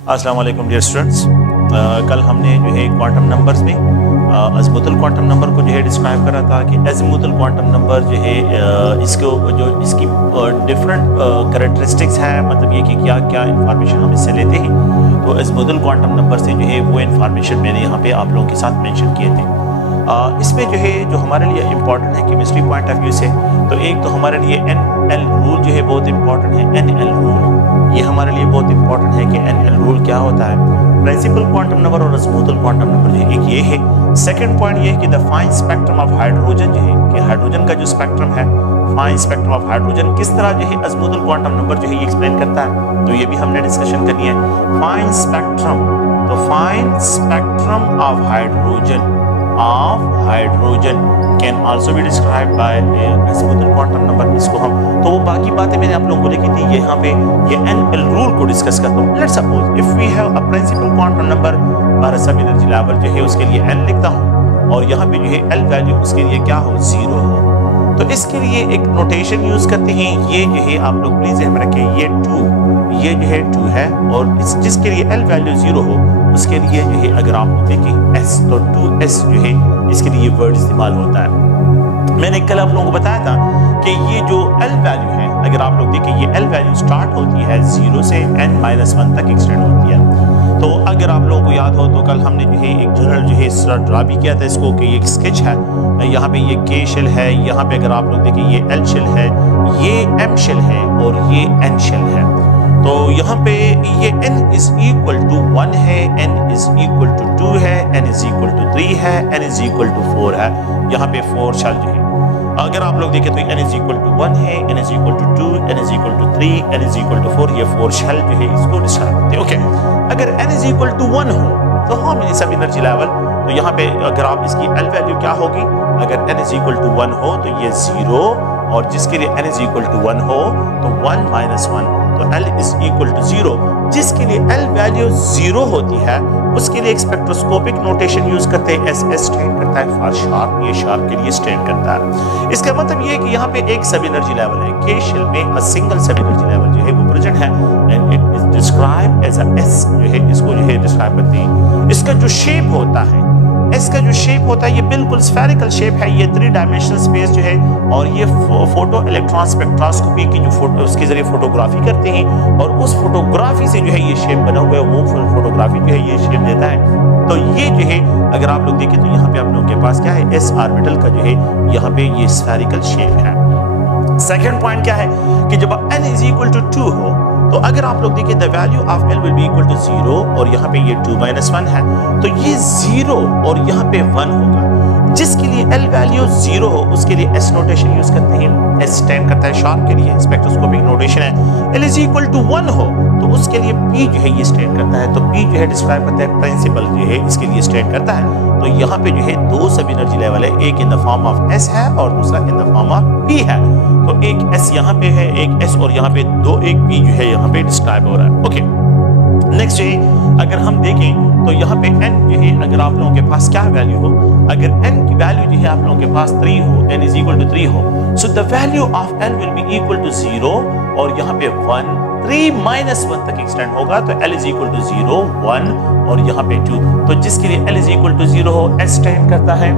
अस्सलाम वालेकुम dear students. कल हमने जो है क्वांटम नंबर्स में अज़ीमुथल क्वांटम नंबर को जो है डिस्क्राइब करा था कि अज़ीमुथल क्वांटम नंबर जो है इसको जो इसकी डिफरेंट कैरेक्टरिस्टिक्स है, मतलब ये कि क्या क्या इंफॉर्मेशन हम इससे लेते हैं। तो अज़ीमुथल क्वांटम नंबर से जो है वो इंफॉर्मेशन मैंने यहाँ पे आप लोगों के साथ मेंशन किए थे। इसमें जो है जो हमारे लिए इम्पॉर्टेंट है केमिस्ट्री पॉइंट ऑफ व्यू से, तो एक तो हमारे लिए NL रूल जो है बहुत इम्पॉर्टेंट है। NL रूल ये हमारे लिए बहुत इम्पॉर्टेंट है कि NL रूल क्या होता है। प्रिंसिपल क्वांटम नंबर और अज़ीमुथल क्वांटम नंबर जो है एक ये है। सेकंड पॉइंट ये है कि the fine spectrum of hydrogen जो है कि हाइड्रोजन का जो स्पेक्ट्रम है, फाइन स्पेक्ट्रम ऑफ हाइड्रोजन किस तरह जो है अज़ीमुथल क्वांटम नंबर जो है ये एक्सप्लेन करता है, तो ये भी हमने डिस्कशन करनी है। फाइन स्पेक्ट्रम, तो fine spectrum of hydrogen can also be described bye azimuthal quantum number. इसको हम तो वो बाकी बातें मैंने आप लोगों को लिखी थी, ये यहाँ पे ये NL रूल को डिस्कस करता हूँ। Let's suppose if we have a principal quantum number बारह सब एनर्जी लेवल जो है उसके लिए n लिखता हूँ और यहाँ पे जो है L वैल्यू उसके लिए क्या हो, 0 हो। तो इसके लिए एक नोटेशन यूज करते हैं, ये जो है आप लोग प्लीज ध्यान रखें, ये 2 ये जो है 2 है और इस जिसके लिए L वैल्यू 0 हो उसके लिए जो है अगर आप लोग देखें S, तो 2S जो है इसके लिए वर्ड इस्तेमाल होता है। मैंने कल आप लोगों को बताया था कि ये जो L वैल्यू है, अगर आप लोग देखें ये L वैल्यू स्टार्ट होती है 0 से n-1 तक एक्सटेंड होती है। तो अगर आप लोगों को याद हो तो कल हमने जो है एक जनरल जो है ड्रा भी किया था इसको कि एक स्केच है, यहाँ पे ये K शेल है, यहाँ पे अगर आप लोग देखें ये L शेल है, ये M शेल है और ये N शेल है। तो यहाँ पे ये n इज इक्वल टू 1 है, n इज इक्वल टू 2 है, n इज इक्वल टू 3 है, n इज इक्वल टू 4 है। यहाँ पे 4 शेल जो है अगर आप लोग देखें तो n इज इक्वल टू 1 है, n is equal to 2, n is equal to 3, n is equal to 4, ये 4 शेल जो है इसको डिस्क्राइब करते हैं। ओके, अगर n इज इक्वल टू 1 हो तो हम ये सब एनर्जी लेवल, तो यहाँ पे अगर आप इसकी L वैल्यू क्या होगी, अगर n इज इक्वल टू 1 हो तो ये 0 और जिसके लिए n इज इक्वल टू 1 हो तो 1-1 तो L इज इक्वल टू 0। जिसके लिए L वैल्यू 0 होती है उसके लिए एक स्पेक्ट्रोस्कोपिक नोटेशन यूज करते हैं, SS स्टैंड करता है फॉर शार्प, ये शार्प के लिए स्टैंड करता है। इसका मतलब ये है कि यहाँ पे एक सब एनर्जी लेवल है, K शेल में a single sub energy level जो है वो प्रेजेंट है and it is described as a S जो है इसको जो है डिस्क्राइब करते हैं। इसका जो शेप होता है, इसका जो शेप होता है ये बिल्कुल स्फेरिकल शेप है, ये 3 डायमेंशनल स्पेस जो है और ये फोटो इलेक्ट्रॉन स्पेक्ट्रोस्कोपी की जो फोटो उसके जरिए फोटोग्राफी करते हैं और उस फोटोग्राफी से जो है ये शेप बना हुआ है, वो फोटोग्राफी जो है ये शेप देता है। तो ये जो है अगर आप लोग देखें तो यहाँ पे आप लोगों के पास क्या है, S ऑर्बिटल का जो है यहाँ पे ये स्फेरिकल शेप है। सेकेंड पॉइंट क्या है कि जब n इज इक्वल टू 2 हो तो अगर आप लोग देखिए the value of L will be equal to 0 और यहाँ पे ये 2-1 है तो ये 0 और यहाँ पे 1 होगा। जिसके लिए L वैल्यू 0 हो उसके लिए S नोटेशन यूज करते हैं, S स्टैंड करता है शार्प के लिए, स्पेक्ट्रोस्कोपिक नोटेशन है। L इज इक्वल टू 1 हो तो उसके लिए P जो है ये स्टैंड करता है, तो P जो है डिस्क्राइब करता है प्रिंसिपल जो है इसके लिए स्टैंड करता है। तो यहाँ पे जो है 2 सब एनर्जी लेवल है, एक in the form of S है और दूसरा in the form of P है। तो एक S यहाँ पे है, एक S और यहाँ पे एक P जो है यहाँ पे डिस्क्राइब हो रहा है। ओके, नेक्स्ट जो है अगर हम देखें तो यहाँ पे n जो है अगर आप लोगों के पास क्या वैल्यू हो, अगर n की वैल्यू जो है आप लोगों के पास 3 हो, n इज इक्वल टू 3 हो, so the value of n will be equal to 0 और यहाँ पे 1 3-1 तक एक्सटेंड होगा तो L इज इक्वल टू 0 1 और यहाँ पे 2। तो जिसके लिए L इज इक्वल टू 0 हो S स्टैंड करता है,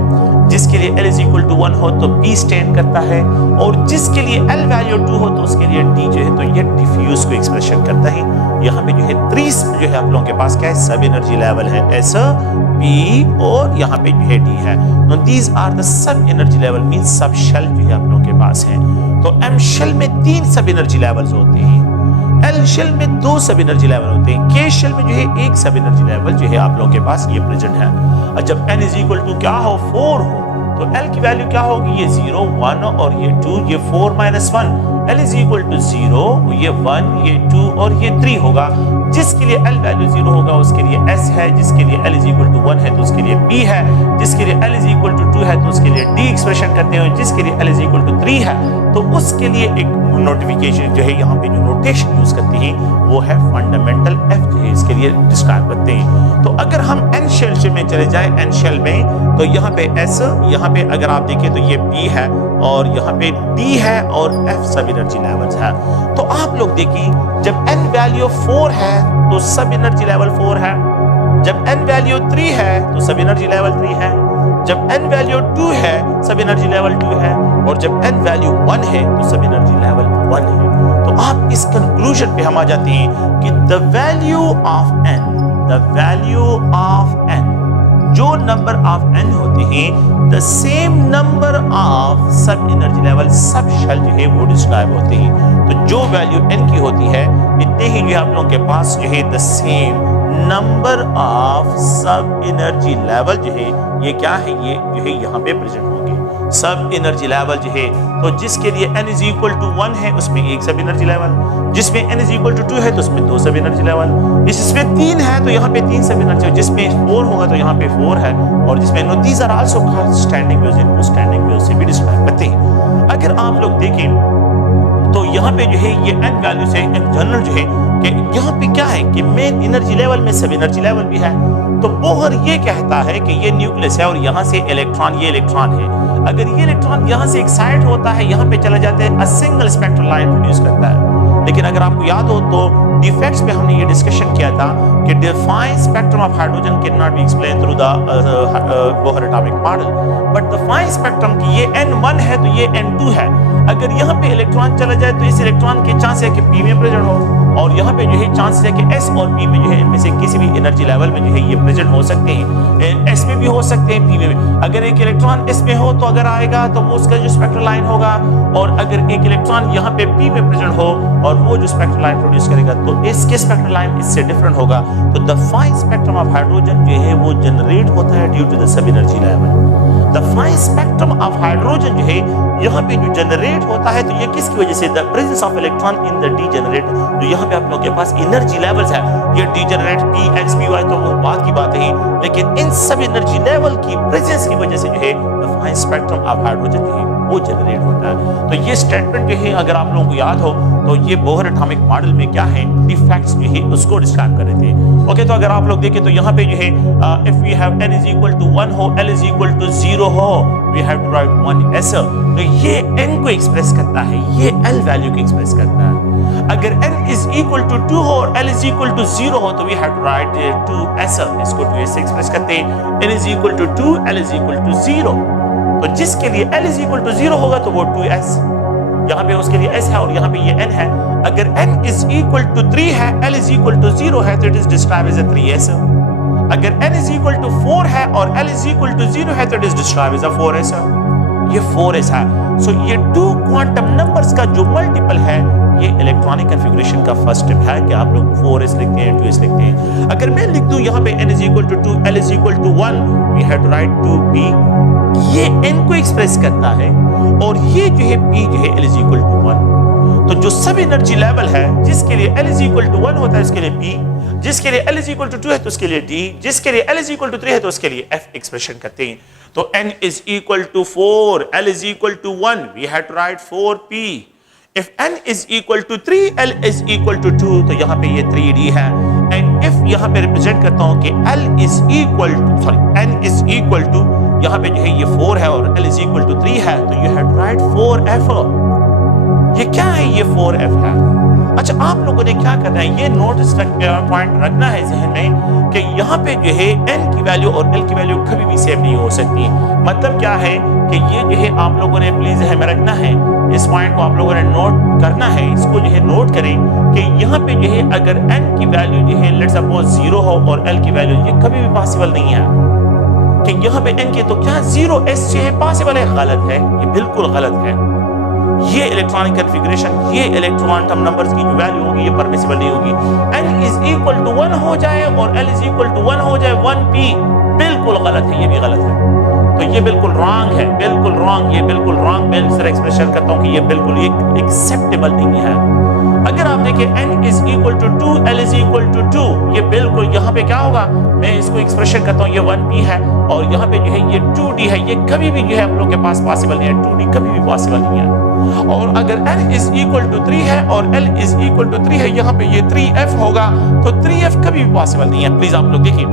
जिसके लिए L इज इक्वल टू 1 हो तो P स्टैंड करता है और जिसके लिए L वैल्यू 2 हो तो उसके लिए D जो है तो ये डिफ्यूज को एक्सप्रेशन करता है। यहाँ पे जो है 3 जो है आप लोगों के पास क्या है, सब एनर्जी लेवल है S P और यहाँ पे जो है D है। तो these are the sub energy level means sub shell जो है आप लोगों के पास है। तो M शेल में 3 सब एनर्जी लेवल्स होते हैं, L शेल में 2 सब एनर्जी लेवल होते हैं, K शेल में जो है एक सब एनर्जी लेवल जो है आप लोगों के पास ये प्रेजेंट है। और जब n इज इक्वल टू क्या हो 4 हो तो L की वैल्यू क्या होगी, ये 0 1 और ये 2, ये 4-1। L इज इक्वल टू 0, ये 1 ये 2 और ये 3 होगा। जिसके लिए L वैल्यू 0 होगा उसके लिए S है, जिसके लिए L इज इक्वल टू 1 है तो उसके लिए P है, जिसके लिए L इज इक्वल टू 2 है तो उसके लिए D एक्सप्रेशन करते हैं, जिसके लिए L इज इक्वल टू 3 है तो उसके लिए एक नोटिफिकेशन जो है यहाँ पे जो नोटेशन यूज करती है वो है फंडामेंटल F जो है इसके लिए लिए डिस्क्राइब करते हैं। तो अगर हम n शेल में चले जाए, n शेल में, तो यहाँ पे s, यहाँ पे अगर आप देखें तो ये p है और यहाँ पे d है और f सब एनर्जी लेवल्स है। तो आप लोग देखिए, जब n वैल्यू 4 है तो सब एनर्जी लेवल 4 है, जब n वैल्यू 3 है तो सब एनर्जी लेवल 3 है, जब n वैल्यू 2 है सब एनर्जी लेवल 2 है, और जब n वैल्यू 1 है तो सब एनर्जी लेवल 1 है। तो आप इस कंक्लूजन पे हम आ जाते हैं कि द वैल्यू ऑफ n, जो नंबर ऑफ n होते हैं, द सेम नंबर ऑफ सब एनर्जी लेवल, सब शेल जो है वो डिस्क्राइब होते हैं। तो जो वैल्यू n की होती है, इतने ही जो है आप लोगों के पास जो है द सेम नंबर ऑफ सब एनर्जी लेवल जो है, ये क्या है, ये जो है यहाँ पे प्रेजेंट होंगे सब एनर्जी लेवल जो है। तो जिसके लिए n इज इक्वल टू 1 है उसमें एक सब एनर्जी लेवल, जिसमें n इज इक्वल टू 2 है तो उसमें 2 सब एनर्जी लेवल, जिसमें 3 है तो यहाँ पे 3 सब एनर्जी, जिसमें 4 होगा तो यहाँ पे 4 है, और जिसमें no these are also called standing waves, इनको स्टैंडिंग वेव्स से भी डिस्क्राइब करते हैं। अगर आप लोग देखें तो यहाँ पे जो है ये n वैल्यू से इन जनरल जो है कि यहाँ पे क्या है कि मेन एनर्जी लेवल में सब एनर्जी लेवल भी है। तो बोहर ये कहता है कि ये न्यूक्लियस है और यहाँ से इलेक्ट्रॉन, ये इलेक्ट्रॉन है, अगर ये इलेक्ट्रॉन यहाँ से एक्साइट होता है, यहाँ पे चला जाता है, a single spectral line produce करता है। लेकिन अगर आपको याद हो तो डिफेक्ट्स पे हमने ये डिस्कशन किया था कि defined spectrum of hydrogen can not be explain through the Bohr atomic model, but defined spectrum की ये n1 है तो ये n2 है। अगर यहाँ पे इलेक्ट्रॉन चला जाए तो इस इलेक्ट्रॉन के चांस है कि p में प्रेजेंट हो, और यहाँ पे जो है चांसेस है कि s और p में जो है इनमें से किसी भी एनर्जी लेवल में जो है ये प्रेजेंट हो सकते हैं, s में भी हो सकते हैं, p में भी। अगर एक इलेक्ट्रॉन s में हो तो अगर आएगा तो वो उसका जो स्पेक्ट्रल लाइन होगा, और अगर एक इलेक्ट्रॉन यहाँ पे p में प्रेजेंट हो और वो जो स्पेक्ट्रल लाइन प्रोड्यूस करेगा तो इसके स्पेक्ट्रल लाइन इससे डिफरेंट होगा। तो the fine spectrum of hydrogen जो है वो जनरेट होता है due to the sub energy level. The fine spectrum of hydrogen जो है यहाँ पे जो जनरेट होता है तो ये किसकी वजह से, the presence of electron in the degenerate. तो यहाँ पे आप लोगों के पास एनर्जी लेवल्स है, ये degenerate p x p y तो वो बात की बात है, लेकिन इन सब एनर्जी लेवल की प्रेजेंस की वजह से जो है the fine spectrum of hydrogen जो है वो जनरेट होता है। तो ये स्टेटमेंट जो है अगर आप लोगों को याद हो तो ये बोहर एटॉमिक मॉडल में क्या है, डिफेक्ट्स जो है उसको डिस्क्राइब कर रहे थे। ओके, तो अगर आप लोग देखें तो यहाँ पे जो है if we have n is equal to 1 हो, l इज इक्वल टू 0 हो, we have to right 1s। तो ये n को एक्सप्रेस करता है, ये l वैल्यू को एक्सप्रेस करता है। अगर n इज इक्वल टू 2 हो और l इज इक्वल टू 0 हो तो we have to right 2s, इसको 2s से एक्सप्रेस करते हैं। n is equal to 2, l is equal to 0, तो जिसके लिए l इज इक्वल टू 0 होगा तो वो 2s, यहाँ पे उसके लिए s है और यहाँ पे ये n है। अगर n इज इक्वल टू 3 है, l इज इक्वल टू 0 है तो it is describe as 3s। अगर n इज इक्वल टू 4 है और l इज इक्वल टू 0 है तो it is describe as 4s। ये 4s है। सो ये 2 क्वांटम नंबर्स का जो मल्टीपल है ये इलेक्ट्रॉनिक कॉन्फ़िगरेशन का फर्स्ट स्टेप है कि आप लोग 4s लिखते हैं, 2s लिखते हैं। अगर मैं लिख दूं यहाँ पे n is equal to 2, l is equal to 1, we have to write 2p, ये n को एक्सप्रेस करता है और ये जो है p जो है l इज इक्वल टू 1। तो जो सब एनर्जी लेवल है जिसके लिए l इज इक्वल टू 1 होता है उसके लिए p, जिसके लिए l इज इक्वल टू 2 है तो उसके लिए d, जिसके लिए l इज इक्वल टू 3 है तो उसके लिए f एक्सप्रेशन करते हैं। तो n is equal to 4, l is equal to 1, we have to write 4p। If n is equal to 3, l is equal to 2, तो यहाँ पे ये 3d है। And if यहाँ पे रिप्रेजेंट करता हूँ कि l is equal to, sorry, n is equal to, यहाँ पे जो है ये 4 है और l is equal to 3 है, तो you have to write 4f। ये क्या है, ये 4f है। अच्छा, आप लोगों ने क्या करना है, ये नोट पॉइंट रखना है जहन में कि यहाँ पे जो है n की वैल्यू और l की वैल्यू कभी भी सेम नहीं हो सकती। मतलब क्या है कि ये जो है आप लोगों ने प्लीज जहन में रखना है, इस पॉइंट को आप लोगों ने नोट करना है, इसको जो है नोट करें कि यहाँ पे जो है अगर n की वैल्यू जो है लेट्स सपोज 0 हो और l की वैल्यू, ये कभी भी पॉसिबल नहीं है कि यहाँ पे n की तो क्या 0s जो है पॉसिबल है, गलत है, ये बिल्कुल गलत है। ये इलेक्ट्रॉनिक कॉन्फ़िगरेशन, ये इलेक्ट्रॉन एटम नंबर्स की जो वैल्यू होगी ये परमिसिबल नहीं होगी। n इज इक्वल टू 1 हो जाए और l इज इक्वल टू 1 हो जाए 1p, बिल्कुल गलत है, ये भी गलत है। तो ये बिल्कुल रॉन्ग है, बिल्कुल रॉन्ग, ये बिल्कुल रॉन्ग। मैं इस तरह एक्सप्रेशन करता हूँ कि ये बिल्कुल एक्सेप्टेबल नहीं है। अगर आप देखें n is equal to 2, l is equal to 2, ये बिल्कुल यहाँ यहाँ पे क्या होगा, मैं इसको एक्सप्रेशन करता हूँ, ये 1p है और यहाँ पे जो है ये 2d है, ये कभी भी जो है आप लोग के पास पॉसिबल नहीं है, 2d कभी भी पॉसिबल नहीं है। और अगर n इज इक्वल टू 3 है और l इज इक्वल टू 3 है, यहाँ पे ये 3f होगा, तो 3f कभी भी पॉसिबल नहीं है। प्लीज आप लोग देखिए,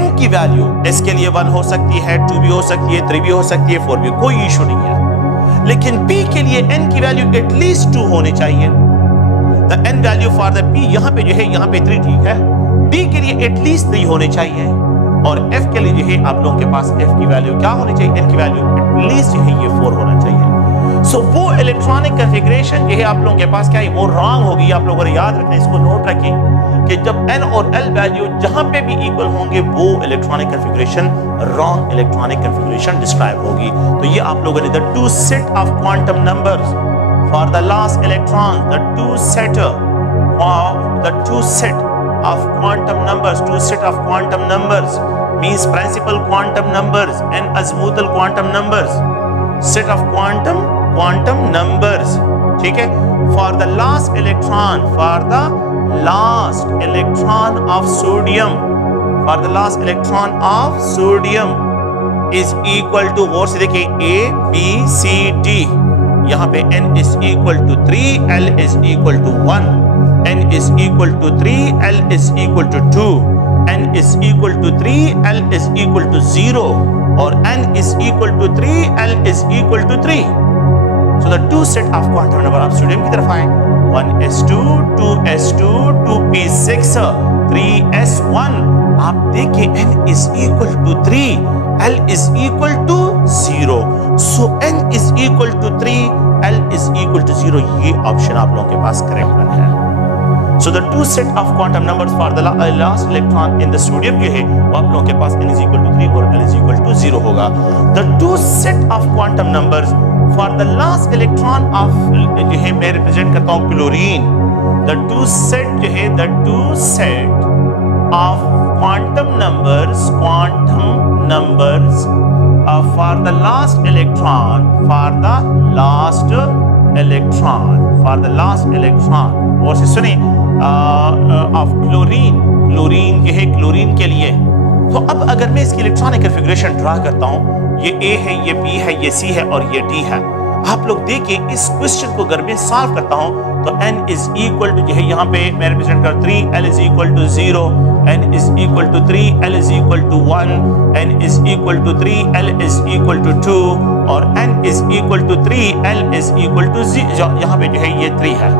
n की वैल्यू s के लिए 1 हो सकती है, 2 भी हो सकती है, 3 भी हो सकती है, 4 भी, कोई इशू नहीं है। लेकिन p के लिए n की वैल्यू एटलीस्ट 2 होनी चाहिए। The n value for the p, यहाँ पे जो है यहाँ पे 3 ठीक है, d के लिए एटलीस्ट 3 होने चाहिए और f के लिए जो है आप लोगों के पास f की वैल्यू क्या होनी चाहिए, n की वैल्यू एटलीस्ट जो है ये 4 होना चाहिए। सो वो इलेक्ट्रॉनिक कॉन्फ़िगरेशन जो है आप लोगों के पास क्या है, वो रॉन्ग होगी। आप लोगों ने याद रखना, इसको नोट रखें कि जब n और l वैल्यू जहां पे भी इक्वल होंगे वो electronic configuration wrong electronic configuration describe होगी। तो ये आप लोगों ने the two set of quantum numbers for the last electron, the two set of quantum numbers, two set of quantum numbers means principal quantum numbers and azimuthal quantum numbers, set of quantum numbers, ठीक है, for the last electron of sodium, for the last electron of sodium is equal to, गौर से देखिए, a b c d, यहाँ पे n is equal to 3, l is equal to 1, n is equal to 3, l is equal to 2, n is equal to 3, l is equal to 0 और n is equal to 3, l is equal to 3. So the two set of quantum number of sodium की तरफ आए, 1s2, 2s2, 2p6, 3s1। आप देखिए n is equal to 3, l is equal to 0. So n is equal to 3, l is equal to 0. ये option आप लोगों के पास correct one है। So the two set of quantum numbers for the last electron in the sodium जो है वो आप लोगों के पास n is equal to 3 और l is equal to 0 होगा। The two set of quantum numbers for the last electron of जो है मैं रिप्रेजेंट करता हूँ क्लोरीन। The two set जो है the two set of quantum numbers for the last electron और से सुनिए ऑफ क्लोरीन ये है क्लोरीन के लिए। तो अब अगर मैं इसकी इलेक्ट्रॉनिक कॉन्फ़िगरेशन ड्रा करता हूँ, ये A है, ये B है, ये C है और ये D है। आप लोग देखिए इस क्वेश्चन को अगर मैं सॉल्व करता हूँ तो n इज इक्वल टू जो है यहाँ पे मैं रिप्रेजेंट कर 3, l is equal to 0, n is equal to 3, l is equal to 1, n is equal to 3, l is equal to 2 और n is equal to 3, l is equal to 0। यहाँ पे जो है ये 3 है।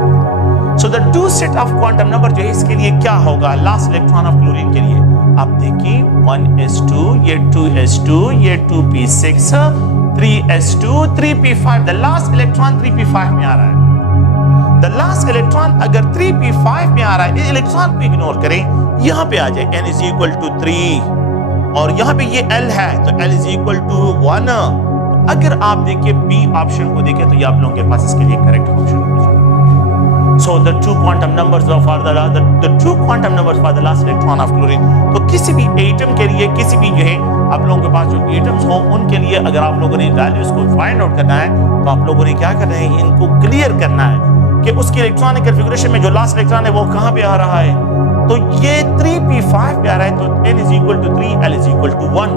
So the two set of quantum number जो है इसके लिए क्या होगा, लास्ट इलेक्ट्रॉन ऑफ क्लोरीन के लिए आप देखिए 1s2, ये 2s2, ये 2p6, 3s2, 3p5। The last electron 3p5 में आ रहा है। द लास्ट इलेक्ट्रॉन अगर 3p5 में आ रहा है, इस इलेक्ट्रॉन को इग्नोर करें, यहाँ पे आ जाए n इज इक्वल टू 3 और यहाँ पे ये l है तो l इज इक्वल टू 1। अगर आप देखिए बी ऑप्शन को देखें तो ये आप लोगों के पास इसके लिए करेक्ट ऑप्शन हो जाए। So the two quantum numbers for the two quantum numbers for the last electron of chlorine। तो किसी भी एटम के लिए, किसी भी जो है आप लोगों के पास जो एटम्स हो उनके लिए अगर आप लोगों ने वैल्यूज को फाइंड आउट करना है तो आप लोगों ने क्या करना है, इनको क्लियर करना है कि उसके इलेक्ट्रॉनिक कॉन्फ़िगरेशन में जो लास्ट इलेक्ट्रॉन है वो कहाँ पे आ रहा है। तो ये 3p5 पे आ रहा है तो n is equal to 3, l is equal to 1।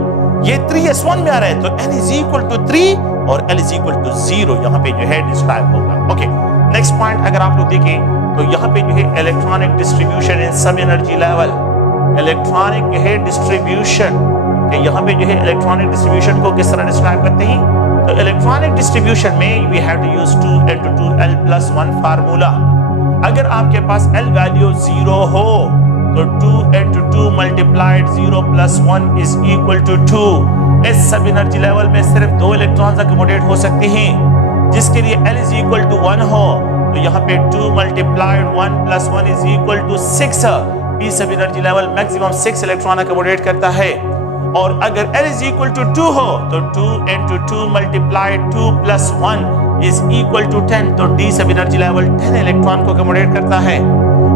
ये 3s1 में आ रहा है तो n इज इक्वल टू 3 और l इज इक्वल टू 0। यहाँ पे जो है डिस्क्राइब होगा। ओके, नेक्स्ट पॉइंट अगर आप लोग देखें तो यहाँ पे जो है इलेक्ट्रॉनिक डिस्ट्रीब्यूशन इन सब एनर्जी लेवल, इलेक्ट्रॉनिक जो है डिस्ट्रीब्यूशन कि यहाँ पे जो है इलेक्ट्रॉनिक डिस्ट्रीब्यूशन को किस तरह डिस्क्राइब करते हैं। तो इलेक्ट्रॉनिक डिस्ट्रीब्यूशन में we have to use 2n/2l+1 formula. अगर आपके पास l वैल्यू 0 हो तो 2n/2 multiplied 0 + 1 is equal to 2। इस सब एनर्जी लेवल में सिर्फ 2 इलेक्ट्रॉन्स अकोमोडेट हो सकते हैं, जिसके लिए l इज इक्वल टू 1 हो तो यहाँ पे 2 multiplied 1 + 1 is equal to 6। P sub energy level maximum 6 electron accommodate करता है। और अगर l इज इक्वल टू 2 हो तो 2n/2 multiplied 2 + 1 is equal to 10। तो डी सब एनर्जी लेवल 10 इलेक्ट्रॉन को अकोमोडेट करता है।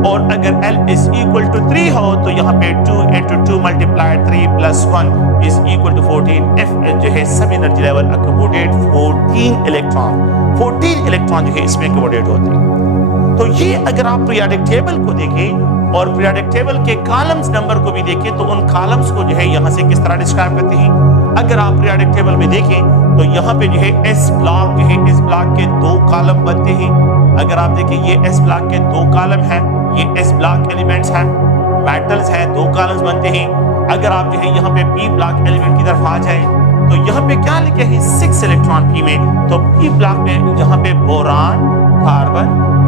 और अगर l इज इक्वल टू 3 हो तो यहाँ पे 2n/2 multiplied 3 + 1 is equal to 14। F जो है सब एनर्जी लेवल अकोमोडेट 14 इलेक्ट्रॉन जो है इसमें अकोमोडेट होते हैं। तो ये अगर आप पीरियोडिक टेबल को देखें और पीरियोडिक टेबल के कॉलम्स नंबर को भी देखें तो उन कॉलम्स को जो है यहाँ से किस तरह डिस्क्राइब करते हैं। अगर आप पीरियोडिक टेबल में देखें तो यहाँ पे जो है एस ब्लॉक जो है, इस ब्लॉक के 2 कॉलम बनते हैं। अगर आप देखें ये एस ब्लॉक के 2 कॉलम हैं, ये एस ब्लॉक एलिमेंट्स हैं, मेटल्स हैं, 2 कॉलम्स बनते हैं। अगर आप जो है यहाँ पे पी ब्लॉक एलिमेंट की तरफ आ जाए तो यहाँ पे क्या लिखे हैं 6 इलेक्ट्रॉन पी में, तो पी ब्लॉक में यहाँ पे बोरान, कार्बन,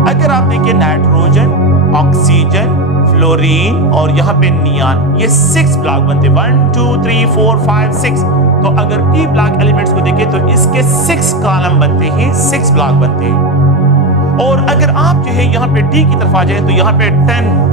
अगर आप देखें नाइट्रोजन, ऑक्सीजन, फ्लोरीन और यहाँ पे नियान, ये 6 ब्लॉक बनते हैं। 1 2 3 4 5 6। तो अगर पी ब्लॉक एलिमेंट्स को देखें तो इसके 6 कॉलम बनते हैं, 6 ब्लॉक बनते हैं। और अगर आप जो है यहाँ पे डी की तरफ आ जाए तो यहाँ पे 10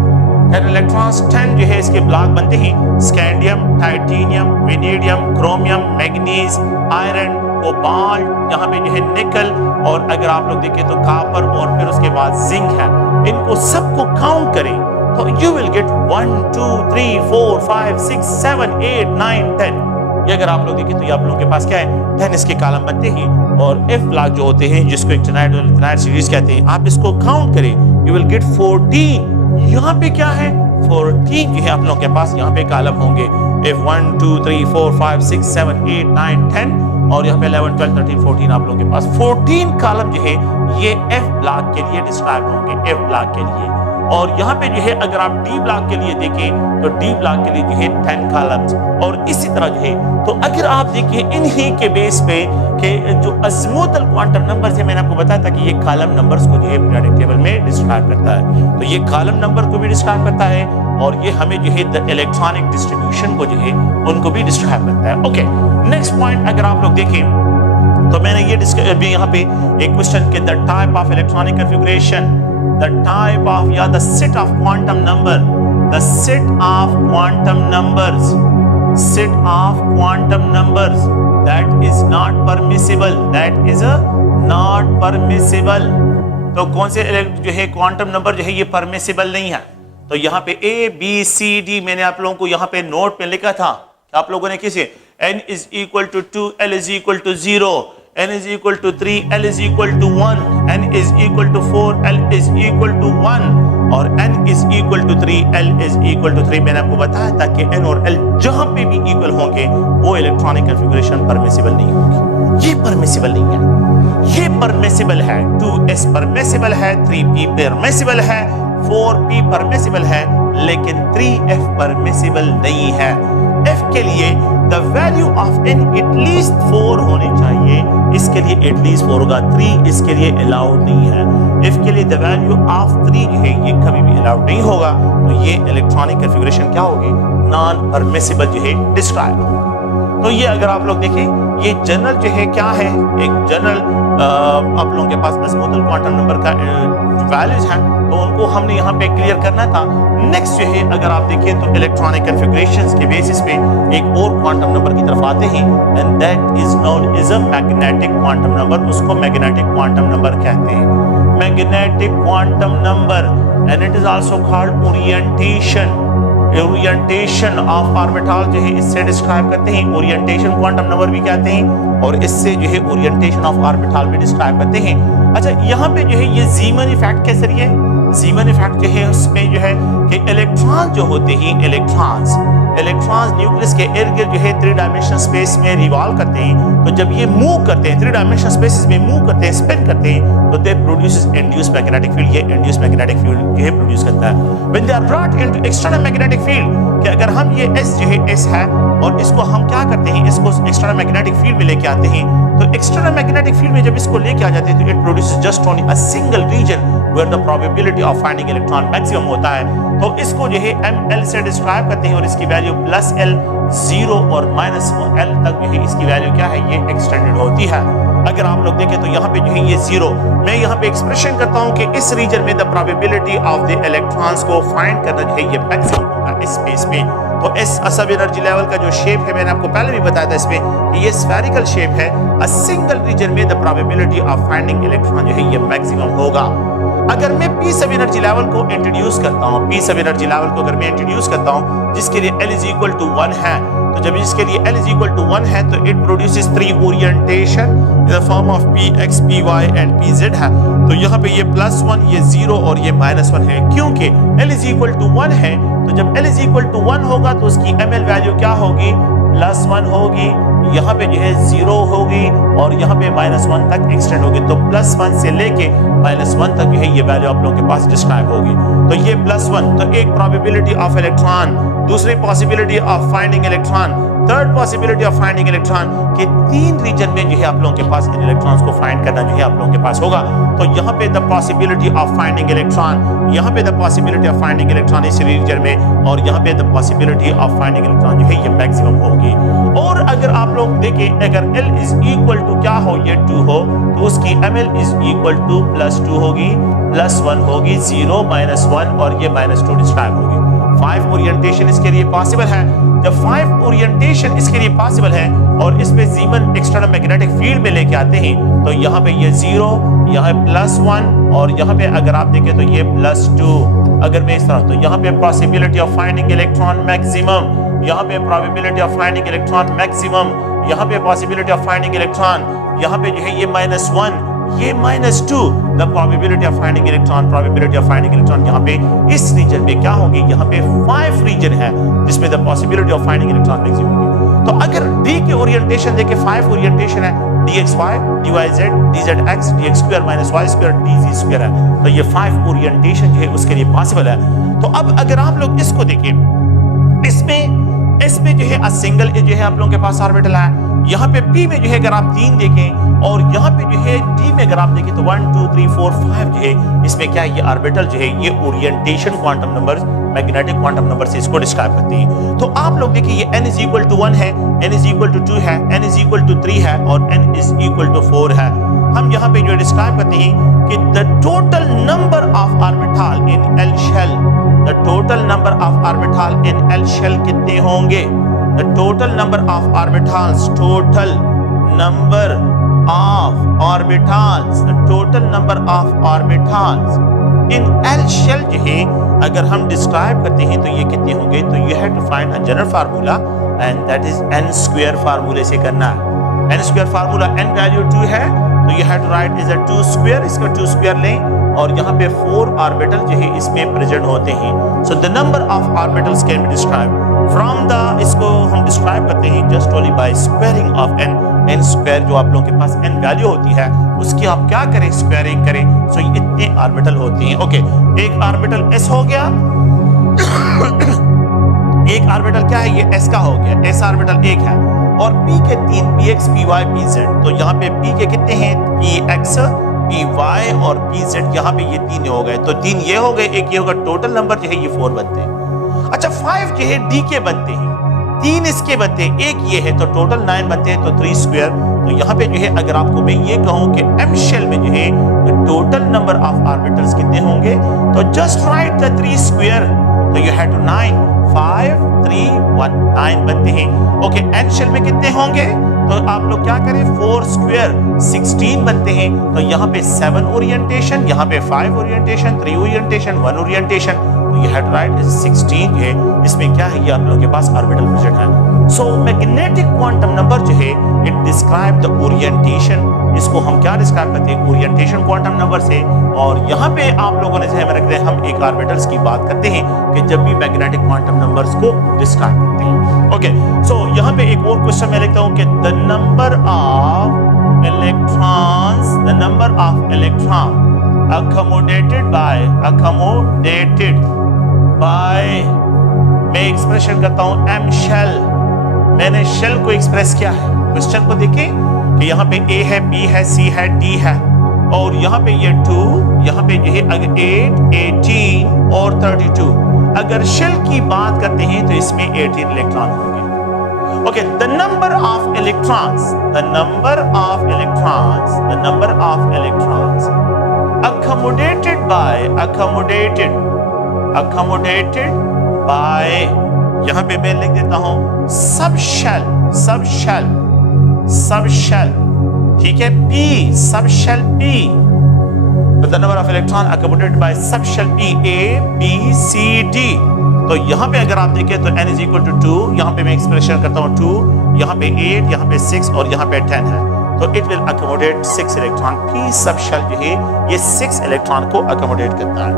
इलेक्ट्रॉन्स, 10 जो है इसके ब्लॉक बनते हैं। Scandium, titanium, vanadium, chromium, manganese, iron, cobalt, यहाँ पे जो है निकल, और अगर आप लोग देखें तो कॉपर और फिर उसके बाद जिंक है। इनको सबको काउंट करें तो यू विल गेट 1 2 3 4 5 6 7 8 9 10। ये अगर आप लोग देखें तो ये आप लोगों के पास क्या है 10 इसके कॉलम बनते हैं। और एफ ब्लॉक जो होते हैं जिसको एक्टिनाइड और इथेनाइड सीरीज कहते हैं, आप इसको काउंट करें यू विल गेट 14। यहाँ पे क्या है 14 जो है आप लोगों के पास यहाँ पे कॉलम होंगे। If 1 2 3 4 5 6 7 8 9 10 और यहाँ पे 11 12 13 14 आप लोगों के पास 14 कॉलम जो है ये एफ ब्लॉक के लिए डिस्क्राइब होंगे, एफ ब्लॉक के लिए। और यहाँ पे जो है अगर आप डी ब्लॉक के लिए देखें तो डी ब्लॉक के लिए जो है 10 कॉलम्स, और इसी तरह जो है। तो अगर आप देखिए इन्हीं के बेस पे के जो अज़ीमुथल क्वांटम नंबर है, मैंने आपको बताया था कि ये कॉलम नंबर्स को जो है पीरियोडिक टेबल में डिस्क्राइब करता है। तो ये कॉलम नंबर को भी डिस्क्राइब करता है और ये हमें जो है द इलेक्ट्रॉनिक डिस्ट्रीब्यूशन को जो है उनको भी डिस्क्राइब करता है। ओके, नेक्स्ट पॉइंट अगर आप लोग देखें तो मैंने ये भी यहाँ पे एक क्वेश्चन के the type of electronic configuration, the type of the set of quantum number, the set of quantum numbers, set of quantum numbers that is not permissible, that is a not permissible। तो कौन से जो है quantum number जो है ये permissible नहीं है। तो यहाँ पे A B C D मैंने आप लोगों को यहाँ पे नोट पे लिखा था कि आप लोगों ने किसे n is equal to 2, l is equal to 0, n is equal to 3, l is equal to 1, n is equal to 4, l is equal to 1 और n is equal to 3, l is equal to 3। मैंने आपको बताया था कि n और l जहां पे भी इक्वल होंगे वो इलेक्ट्रॉनिक कॉन्फ़िगरेशन परमिसिबल नहीं होगी। ये परमिसिबल नहीं है, ये परमिसिबल है। 2s परमिसिबल है, 3p परमिसिबल है, 4p परमिसिबल है, लेकिन 3f परमिसिबल नहीं है। f के लिए the value of n at least 4 होने चाहिए, इसके लिए एटलीस्ट 4 होगा। 3 इसके लिए अलाउड नहीं है। f के लिए द वैल्यू ऑफ 3 जो है ये कभी भी अलाउड नहीं होगा। तो ये इलेक्ट्रॉनिक कॉन्फ़िगरेशन क्या होगी, नॉन परमिसिबल जो है डिस्क्राइब होगी। तो ये अगर आप लोग देखें ये जनरल जो है क्या है, एक जनरल आप लोगों के पास अज़ीमुथल क्वांटम नंबर का वैल्यूज हैं तो उनको हमने यहाँ पे क्लियर करना था। नेक्स्ट जो है अगर आप देखें तो इलेक्ट्रॉनिक कॉन्फ़िगरेशंस के बेसिस पे एक और क्वांटम नंबर की तरफ आते हैं and that is known as a magnetic quantum number. उसको मैग्नेटिक क्वांटम नंबर कहते हैं, magnetic quantum number, and it is also called orientation. Orientation of orbital जो है इससे डिस्क्राइब करते हैं, ओरिएंटेशन क्वांटम नंबर भी कहते हैं और इससे जो है ओरिएंटेशन ऑफ ऑर्बिटल भी डिस्क्राइब करते हैं। अच्छा, यहाँ पे जो है ये ज़ीमन इफेक्ट के जरिए, ज़ीमन इफेक्ट जो है उसमें जो है कि इलेक्ट्रॉन जो होते हैं, इलेक्ट्रॉन्स न्यूक्लियस के इर्द गिर्द जो है 3 डायमेंशनल स्पेस में रिवॉल्व करते हैं। तो जब ये मूव करते हैं 3 डायमेंशनल स्पेसेस में मूव करते हैं, स्पिन करते हैं, तो they produces induce magnetic field. ये इंड्यूस मैग्नेटिक फील्ड जो है प्रोड्यूस करता है when they are brought into external magnetic field. कि अगर हम ये S जो है S है और इसको हम क्या करते हैं, इसको एक्सटर्नल मैग्नेटिक फील्ड में लेके आते हैं, तो एक्सटर्नल मैग्नेटिक फील्ड में जब इसको लेके आ जाते हैं तो it produces just only a single region where the probability of finding electron maximum होता है। तो इसको जो है ml से डिस्क्राइब करते हैं और इसकी वैल्यू +L 0 और -L तक जो है इसकी वैल्यू क्या है, ये एक्सटेंडेड होती है। अगर आप लोग देखें तो यहाँ पे जो है ये 0, मैं यहाँ पे एक्सप्रेशन करता हूँ कि इस रीजन में the probability of the electrons को फाइंड करना जो है ये मैक्सिमम होगा इस स्पेस में। तो इस सब एनर्जी लेवल का जो शेप है मैंने आपको पहले भी बताया था इसमें कि ये स्फेरिकल शेप है। अ सिंगल रीजन में the probability of finding electron जो है ये मैक्सिमम होगा। अगर मैं पी सब एनर्जी लेवल को इंट्रोड्यूस करता हूँ, पी सब एनर्जी लेवल को अगर मैं इंट्रोड्यूस करता हूँ जिसके लिए L इज इक्वल टू 1 है, तो जब इसके लिए L इज इक्वल टू 1 है तो it produces 3 orientation in the form of Px, Py and Pz है। तो यहाँ पे ये +1, ये 0 और ये -1 है, क्योंकि L इज इक्वल टू 1 है। तो जब L इज इक्वल टू 1 होगा तो उसकी ml वैल्यू क्या होगी, +1 होगी, यहाँ पे जो है 0 होगी और यहाँ पे -1 तक एक्सटेंड होगी। तो +1 से लेके -1 तक जो है ये वैल्यू आप लोगों के पास डिस्क्राइब होगी। तो ये +1, तो एक प्रोबेबिलिटी ऑफ इलेक्ट्रॉन, दूसरी possibility of finding electron, third possibility of finding electron के 3 रीजन में जो है आप लोगों के पास इन इलेक्ट्रॉन्स को फाइंड करना जो है आप लोगों के पास होगा। तो यहाँ पे the possibility of finding electron, यहाँ पे the possibility of finding electron इस रीजन में, और यहाँ पे the possibility of finding electron जो है ये मैक्सिमम होगी। और अगर आप लोग देखें, अगर L इज इक्वल टू क्या हो, ये 2 हो, तो उसकी ml इज इक्वल टू +2 होगी, +1 होगी, 0, -1 और ये -2 डिस्क्राइब होगी। 5 ओरिएंटेशन इसके लिए पॉसिबल है। जब 5 ओरिएंटेशन इसके लिए पॉसिबल है और इसमें जीवन एक्सटर्नल मैग्नेटिक फील्ड में लेके आते हैं, तो यहाँ पे ये 0, यहाँ +1 और यहाँ पे अगर आप देखें तो ये +2। अगर मैं इस तरह, तो यहाँ पे possibility of finding electron maximum, यहाँ पे probability of finding electron maximum, यहाँ पे पॉसिबिलिटी ऑफ फाइंडिंग इलेक्ट्रॉन, यहाँ पे जो है ये -1, ये -2, the probability of finding electron, probability of finding electron यहाँ पे इस रीजन में क्या होगी, यहाँ पे 5 रीजन है जिसमें the possibility of finding electron maximum होगी। तो अगर D के ओरिएंटेशन देखे 5 ओरिएंटेशन है, dxy, dyz, dzx, dx² - y² dz² है, तो ये 5 ओरिएंटेशन जो है उसके लिए पॉसिबल है। तो अब अगर आप लोग इसको देखें, इसमें जो है सिंगल जो है आप लोगों के पास ऑर्बिटल है, यहाँ पे P में जो है अगर आप 3 देखें और यहाँ पे जो है D में अगर आप देखें तो 1 2 3 4 5 जो है इसमें क्या है, ये ऑर्बिटल जो है ये orientation quantum number, magnetic quantum number से इसको डिस्क्राइब करती है। तो आप लोग देखिए ये n इज इक्वल टू 1 है, n इज इक्वल टू 2 है, n इज इक्वल टू 3 है और n इज इक्वल टू 4 है। हम यहाँ पे जो डिस्क्राइब करते हैं कि the total number of orbital in L shell, the total number of orbital in L shell कितने होंगे, the total number of orbitals, total number of orbitals, the total number of orbitals in L shell जो है अगर हम describe करते हैं तो ये कितने होंगे, तो you have to find a general formula and that is n² फार्मूले से करना है। n² फार्मूला, n वैल्यू 2 है तो you have to write is a 2², इसका 2² लें और यहाँ पे 4 ऑर्बिटल जो है इसमें प्रेजेंट होते हैं। सो the number of orbitals can be describe from the, इसको हम डिस्क्राइब करते हैं just only by squaring of n² जो आप लोगों के पास n वैल्यू होती है उसकी आप क्या करें, स्क्वायरिंग करें। सो ये इतने ऑर्बिटल होते हैं। ओके, एक ऑर्बिटल s हो गया एक ऑर्बिटल क्या है, ये s का हो गया, s ऑर्बिटल 1 है और p के 3 px, py, pz, तो यहाँ पे p के कितने हैं, px, py और pz, यहाँ पे ये 3 हो गए, तो 3 ये हो गए, एक ये होगा, टोटल नंबर जो है ये 4 बनते हैं। अच्छा 5 जो है d के बनते हैं, 3 इसके बनते हैं, एक ये है तो टोटल 9 बनते हैं, तो 3²। तो यहाँ पे जो है अगर आपको मैं ये कहूँ कि m शेल में जो है टोटल नंबर ऑफ ऑर्बिटल्स कितने होंगे, तो जस्ट राइट द 3², तो यू हैव टू 9, 5 3 1 9 बनते हैं। ओके, n शेल में कितने होंगे, तो आप लोग क्या करें, 4² 16 बनते हैं। तो यहाँ पे 7 ओरिएंटेशन, यहाँ पे 5 ओरिएंटेशन, 3 ओरिएंटेशन, 1 ओरिएंटेशन, तो ये हेड राइट 16 है। इसमें क्या है, ये आप लोगों के पास ऑर्बिटल प्रेजेंट है। सो मैग्नेटिक क्वांटम नंबर जो है इट डिस्क्राइब द ओरिएंटेशन, इसको हम क्या डिस्क्राइब करते हैं, ओरिएंटेशन क्वांटम नंबर से। और यहाँ पे आप लोगों ने ध्यान में रखते हैं, हम एक ऑर्बिटल्स की बात करते हैं कि जब भी मैग्नेटिक क्वांटम नंबर्स को डिस्क्राइब करते हैं। ओके, सो यहाँ पे एक और क्वेश्चन मैं लिखता हूँ कि the number of electrons, the number of electron accommodated by मैं एक्सप्रेशन करता हूँ m शेल, मैंने शेल को एक्सप्रेस किया है। क्वेश्चन को देखें कि यहाँ पे a है, b है, c है, d है और यहाँ पे ये 2, यहाँ पे जो है 8, 18 और 32। अगर शेल की बात करते हैं तो इसमें 18 इलेक्ट्रॉन होंगे। Okay, the number of electrons, the number of electrons, the number of electrons accommodated by, यहां पे मैं लिख देता हूं सब शेल, ठीक है, P, subshell P, with the number of electron accommodated by subshell P A B C D। तो यहाँ पे अगर आप देखें तो n is equal to 2, यहाँ पे मैं एक्सप्रेशन करता हूँ 2, यहाँ पे 8, यहाँ पे 6 और यहाँ पे 10 है, तो it will accommodate 6 electron. P subshell जो है ये 6 इलेक्ट्रॉन को अकोमोडेट करता है।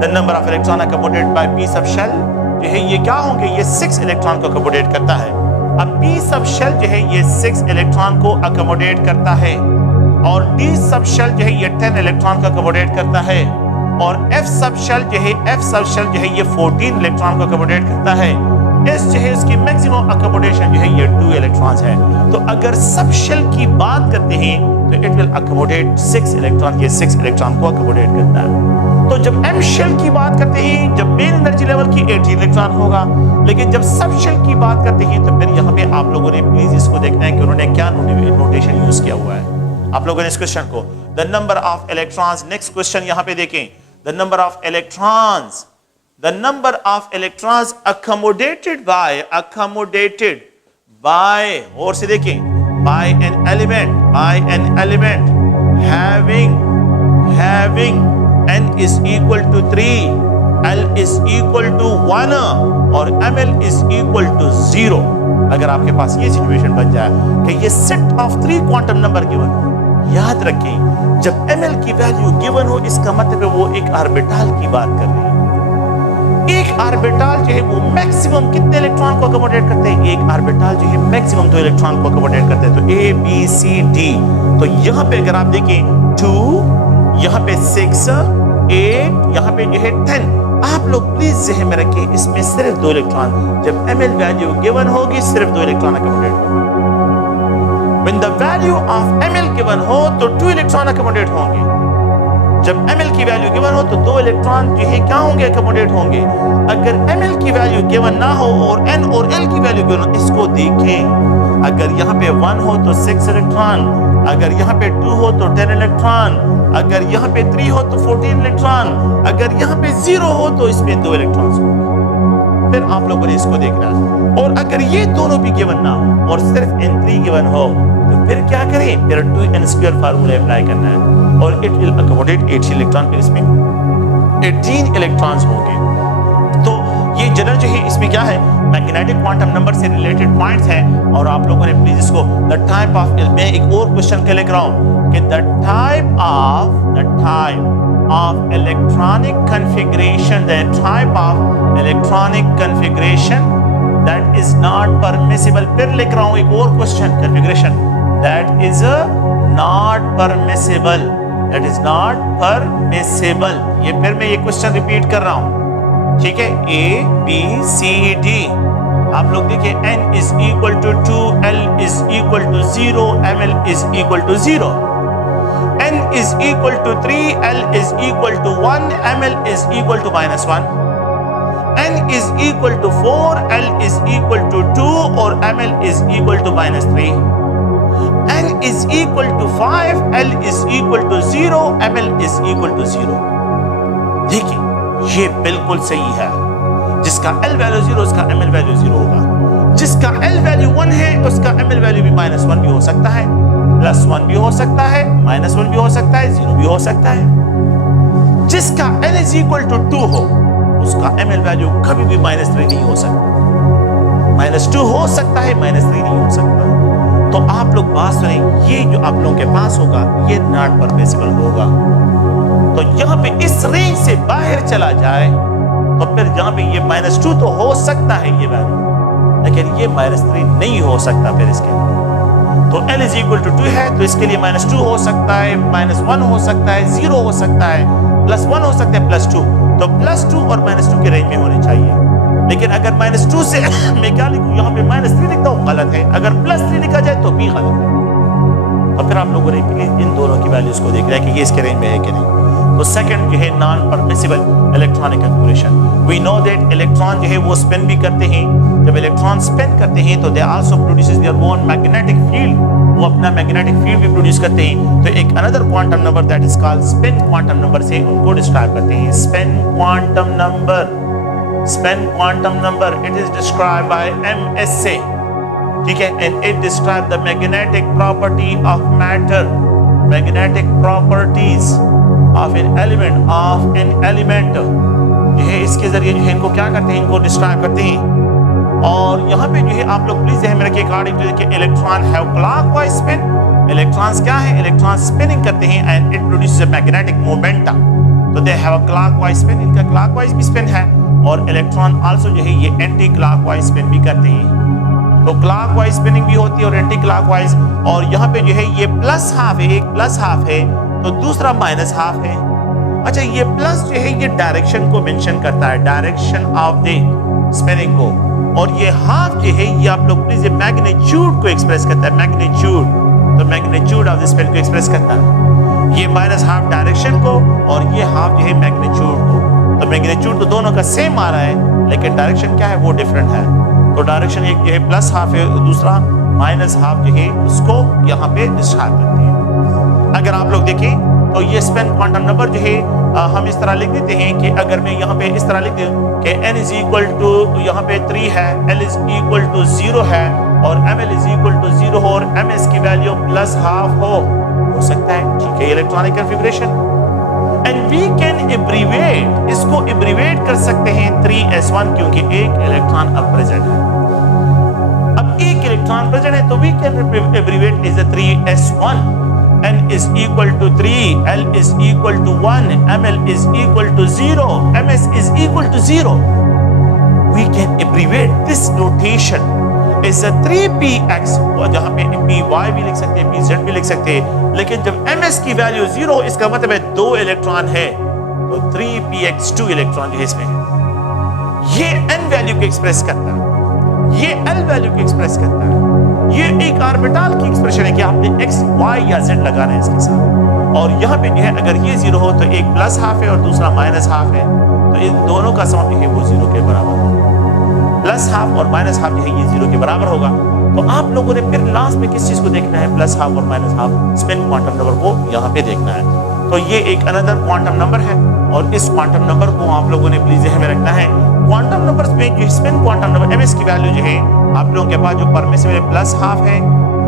The number of electron accommodate by P subshell जो है ये क्या होंगे, ये 6 इलेक्ट्रॉन को अकोमोडेट करता है। अब P सबशेल जो है ये 6 इलेक्ट्रॉन को अकोमोडेट करता है और D सबशेल जो है ये 10 इलेक्ट्रॉन को अकोमोडेट करता है और F सबशेल जो है ये 14 इलेक्ट्रॉन को अकोमोडेट करता है। S जो है इसकी मैक्सिमम अकोमोडेशन जो है ये 2 इलेक्ट्रॉन्स है। तो अगर सबशेल की बात करते हैं तो इट विल अकोमोडेट 6 इलेक्ट्रॉन, ये 6 इलेक्ट्रॉन को अकोमोडेट करता है। तो जब M शेल की बात करते हैं, जब मेन एनर्जी लेवल की 18 इलेक्ट्रॉन होगा, लेकिन जब सबशेल की बात करते हैं तो फिर यहाँ पे आप लोगों ने प्लीज इसको देखना है कि उन्होंने क्या नोटेशन यूज किया हुआ है। आप लोगों ने इस क्वेश्चन को the number of electrons, next question यहाँ पे देखें, the number of electrons, the number of electrons accommodated by और से देखें by an element having n is equal to 3, l is equal to 1 और ml is equal to 0। अगर आपके पास ये सिचुएशन बन जाए कि ये set of 3 quantum number given हो, याद रखें जब ml की वैल्यू गिवन हो इसका मतलब है वो एक ऑर्बिटल की बात कर रही है। एक ऑर्बिटल जो है वो मैक्सिमम कितने इलेक्ट्रॉन को अकोमोडेट करते हैं, एक ऑर्बिटल जो है मैक्सिमम 2 इलेक्ट्रॉन को अकोमोडेट करते हैं। तो A B C D, तो यहाँ पे अगर आप देखें 2, यहाँ पे 6, 8, यहाँ पे जो है 10। आप लोग प्लीज ज़हन में रखें इसमें सिर्फ 2 इलेक्ट्रॉन, जब ml वैल्यू गिवन होगी सिर्फ 2 इलेक्ट्रॉन अकोमोडेट होंगे। When the value of ml given हो तो 2 इलेक्ट्रॉन अकोमोडेट होंगे। जब ml की वैल्यू गिवन हो तो 2 इलेक्ट्रॉन जो है क्या होंगे, अकोमोडेट होंगे। अगर ml की वैल्यू गिवन ना हो और n और l की वैल्यू गिवन हो, इसको देखें, अगर यहाँ पे 1 हो तो 6 इलेक्ट्रॉन, अगर यहाँ पे 2 हो तो 10 इलेक्ट्रॉन, अगर यहाँ पे 3 हो तो 14 इलेक्ट्रॉन, अगर यहाँ पे 0 हो तो इसमें 2 इलेक्ट्रॉन होंगे। फिर आप लोगों ने इसको देखना है। और अगर ये दोनों भी गिवन ना हो और सिर्फ n3 गिवन हो तो फिर क्या करें, फिर 2n² फार्मूला अप्लाई करना है और इट विल अकोमोडेट 18 इलेक्ट्रॉन। फिर इसमें 18 इलेक्ट्रॉन्स होंगे। तो ये जनरल जो है इसमें क्या है, मैग्नेटिक क्वांटम नंबर से रिलेटेड पॉइंट्स हैं और आप लोगों ने प्लीज इसको द टाइप ऑफ, मैं एक और क्वेश्चन के लिख रहा हूं कि the type of electronic configuration, the type of electronic configuration that is not permissible. फिर लिख रहा हूं एक और question, configuration that is not permissible, that is not permissible. ये फिर मैं ये क्वेश्चन रिपीट कर रहा हूं, ठीक है। A B C D, आप लोग देखिए n is equal to 2, l is equal to 0, ml is equal to 0, n is equal to 3, l is equal to 1, ml is equal to -1, n is equal to 4, l is equal to 2 और ml is equal to -3, n is equal to 5, l is equal to 0, ml is equal to 0। देखिए ये बिल्कुल सही है। जिसका L value 0 उसका ml value 0 होगा। जिसका L वैल्यू 1 है उसका ml वैल्यू भी -1 भी हो सकता है, +1 भी हो सकता है, -1 भी हो सकता है, 0 भी हो सकता है। जिसका L is equal to 2 हो उसका ml वैल्यू कभी भी -3 नहीं हो सकता, -2 हो सकता है, -3 नहीं हो सकता। तो आप लोग बात सुनें, ये जो आप लोगों के पास होगा ये नॉट परमिसिबल होगा। तो यहाँ पे इस रेंज से बाहर चला जाए तो फिर यहाँ पे ये -2 तो हो सकता है ये वैल्यू, लेकिन ये -3 नहीं हो सकता फिर इसके लिए। तो L is equal to 2 है तो इसके लिए -2 हो सकता है, -1 हो सकता है, 0 हो सकता है, +1 हो सकता है, +2। तो +2 और -2 के रेंज में होने चाहिए। लेकिन अगर -2 से मैं क्या लिखूं, यहाँ पे -3 लिखता हूँ, गलत है। अगर +3 लिखा जाए तो भी गलत है। तो फिर आप लोगों ने इन दोनों की वैल्यूज को देखना है कि ये इसके रेंज में है कि नहीं। तो सेकंड जो है non permissible electronic configuration. We know that electron जो है वो स्पिन भी करते हैं। जब इलेक्ट्रॉन स्पिन करते हैं तो they also produces their own magnetic field, वो अपना मैग्नेटिक फील्ड भी प्रोड्यूस करते हैं। तो एक another quantum number that is called spin quantum number से उनको डिस्क्राइब करते हैं। Spin quantum number it is described bye MSA, ठीक है, and it describe the magnetic property of matter, magnetic properties of an element जो है इसके जरिए जो है इनको क्या करते हैं, इनको डिस्क्राइब करते हैं। और यहाँ पे जो है आप लोग प्लीज ध्यान में रखिए, अकॉर्डिंग टू कि electron have clockwise spin. Electrons क्या है, इलेक्ट्रॉन स्पिनिंग करते हैं and it produces a magnetic momentum. तो they have a clockwise spin, इनका क्लॉकवाइज भी स्पिन है, और इलेक्ट्रॉन आल्सो जो है ये एंटी क्लॉकवाइज स्पिन भी करते हैं। तो क्लॉकवाइज स्पिनिंग भी होती है और एंटी क्लॉकवाइज। और यहाँ पे जो है ये प्लस हाफ है, एक प्लस हाफ है तो दूसरा माइनस हाफ है। अच्छा, ये प्लस जो है ये डायरेक्शन को मेंशन करता है, डायरेक्शन ऑफ द स्पिनिंग को, और ये हाफ जो है ये आप लोग प्लीज मैग्नीट्यूड को एक्सप्रेस करता है, मैग्नीट्यूड। तो मैग्नीट्यूड ऑफ द स्पिन को एक्सप्रेस करता है, ये माइनस हाफ डायरेक्शन को और ये हाफ जो है मैग्नीट्यूड को। तो मैग्नीट्यूड तो दोनों का सेम आ रहा है, लेकिन डायरेक्शन क्या है वो डिफरेंट है। तो डायरेक्शन एक जो है प्लस हाफ है, दूसरा माइनस हाफ जो है उसको यहाँ पे डिस्क्राइब करते हैं। अगर आप लोग देखें तो ये स्पिन क्वांटम नंबर जो है हम इस तरह लिख देते हैं कि अगर मैं यहाँ पे इस तरह लिख दूं कि n इज इक्वल टू यहाँ पे 3 है, l इज इक्वल टू 0 है और ml इज इक्वल टू 0 हो और ms की वैल्यू प्लस हाफ हो सकता है, ठीक है, electronic configuration. And we can abbreviate, इसको एब्रीवेट कर सकते हैं 3s1 क्योंकि एक इलेक्ट्रॉन अब प्रेजेंट है। अब एक इलेक्ट्रॉन प्रेजेंट है तो we can abbreviate is 3s1। n is equal to 3, l is equal to 1, ml is equal to 0, ms is equal to 0. We can abbreviate this notation is a 3px, जहाँ पे py भी लिख सकते हैं, pz भी लिख सकते हैं, लेकिन जब ms की वैल्यू 0 इसका मतलब है 2 इलेक्ट्रॉन है, तो 3px2 इलेक्ट्रॉन जो है इसमें है। ये n वैल्यू को एक्सप्रेस करता है, ये l वैल्यू को एक्सप्रेस करता है। ये एक ऑर्बिटल की एक्सप्रेशन है कि आपने x, y या z लगाना है इसके साथ। और यहाँ पे जो है अगर ये 0 हो तो एक प्लस हाफ है और दूसरा माइनस हाफ है, तो इन दोनों का सम जो है वो 0 के बराबर होगा। प्लस हाफ और माइनस हाफ जो है ये 0 के बराबर होगा। तो आप लोगों ने फिर लास्ट में किस चीज को देखना है, प्लस हाफ और minus half spin quantum number को यहाँ पे देखना है। तो ये एक अनदर क्वांटम नंबर है और इस क्वांटम नंबर को आप लोगों ने प्लीज ध्यान में रखना है। क्वांटम नंबर्स में जो स्पिन क्वांटम नंबर ms की वैल्यू जो है आप लोगों के पास जो परमिसिबल है प्लस हाफ है,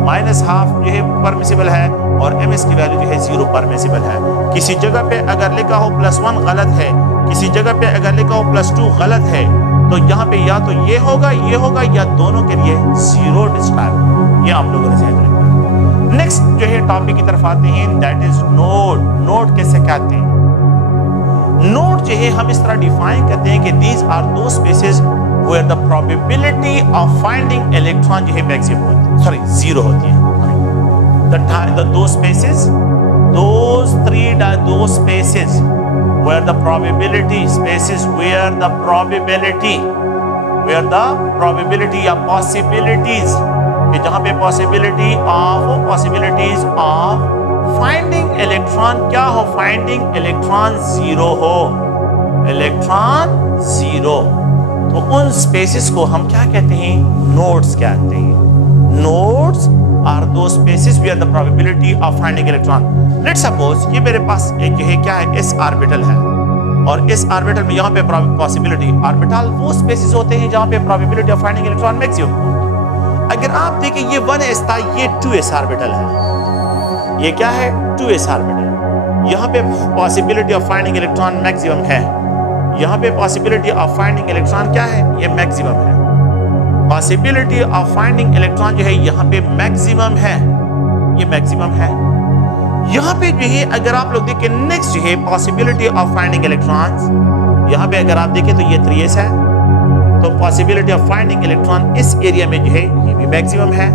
माइनस हाफ जो है परमिसिबल है और ms की वैल्यू जो है 0 परमिसिबल है। किसी जगह पे अगर लिखा हो +1 गलत है, किसी जगह पे अगर लिखा हो +2 गलत है, तो यहाँ पे या तो ये होगा या दोनों के लिए 0 डिस्क्राइब, ये आप लोगों ने ध्यान रखना है। नेक्स्ट जो है टॉपिक की तरफ आते हैं, दैट इज नोड। नोड कैसे कहते हैं? नोड जो है हम इस तरह डिफाइन करते हैं कि these are those spaces where the probability of finding electron जो है मैक्सिमम होती है, सॉरी 0 होती है। दो स्पेसेस, दो spaces where the probability spaces where the probability या possibilities कि जहाँ पे possibilities of finding electron क्या हो, finding electron 0 हो, electron 0, तो उन spaces को हम क्या कहते हैं, nodes कहते हैं। nodes are those spaces where the probability of finding electron, let's suppose ये मेरे पास एक है क्या है, s ऑर्बिटल है और इस ऑर्बिटल में यहाँ पे पॉसिबिलिटी, ऑर्बिटल वो स्पेसेस होते हैं जहाँ पे probability of finding electron maximum. अगर आप देखें ये 1s था, ये 2s ऑर्बिटल है, ये क्या है 2s ऑर्बिटल, यहाँ पे possibility of finding electron maximum है, यहाँ पे पॉसिबिलिटी ऑफ फाइंडिंग इलेक्ट्रॉन क्या है, ये मैक्सिमम है। पॉसिबिलिटी ऑफ फाइंडिंग इलेक्ट्रॉन जो है यहाँ पे मैक्सिमम है, ये मैक्सिमम है। यहाँ पे जो है अगर आप लोग देखें नेक्स्ट जो है पॉसिबिलिटी ऑफ फाइंडिंग इलेक्ट्रॉन्स, यहाँ पे अगर आप देखें तो ये 3s है, तो पॉसिबिलिटी ऑफ फाइंडिंग इलेक्ट्रॉन इस एरिया में जो है ये भी मैक्सिमम है।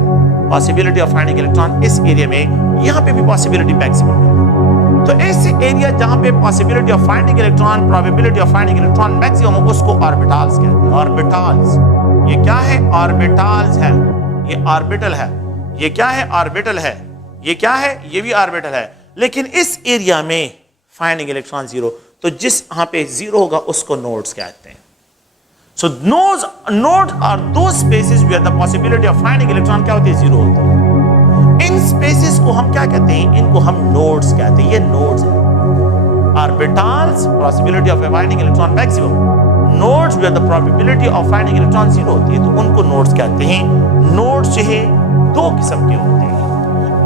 पॉसिबिलिटी ऑफ फाइंडिंग इलेक्ट्रॉन इस एरिया में, यहाँ पे भी पॉसिबिलिटी मैक्सिमम है। तो ऐसे एरिया जहाँ पे possibility of finding electron, probability of finding electron maximum हो, उसको ऑर्बिटल्स कहते हैं। ऑर्बिटल्स, ये क्या है, ऑर्बिटल्स है, ये ऑर्बिटल है, ये क्या है, ऑर्बिटल है, ये क्या है, ये भी ऑर्बिटल है। लेकिन इस एरिया में फाइंडिंग इलेक्ट्रॉन 0, तो जिस यहाँ पे 0 होगा उसको नोड्स कहते हैं। So nodes are those spaces where the possibility of finding electron क्या होती है, 0 होती है। इन स्पेसेस को हम क्या कहते हैं, इनको हम नोड्स कहते हैं, ये नोड्स है। Orbitals possibility of finding electron maximum, nodes where the probability of finding electron 0 होती है, तो उनको नोड्स कहते हैं। नोड्स जो है दो किस्म के होते हैं,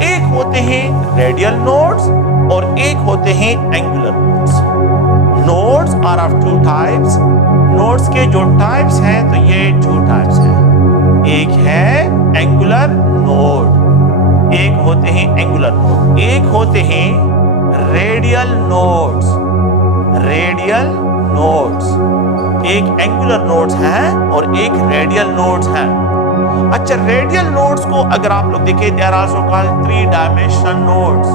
एक होते हैं रेडियल नोड्स और एक होते हैं angular nodes. Nodes are of two types. Nodes के जो टाइप्स हैं तो ये टू टाइप्स हैं। एक है एंगुलर नोड, एक होते हैं एंगुलर नोड, एक होते हैं रेडियल नोड्स। रेडियल नोड्स, एक एंगुलर नोड्स हैं और एक रेडियल नोड्स हैं। अच्छा, रेडियल नोड्स को अगर आप लोग देखें, they are also called three dimension nodes.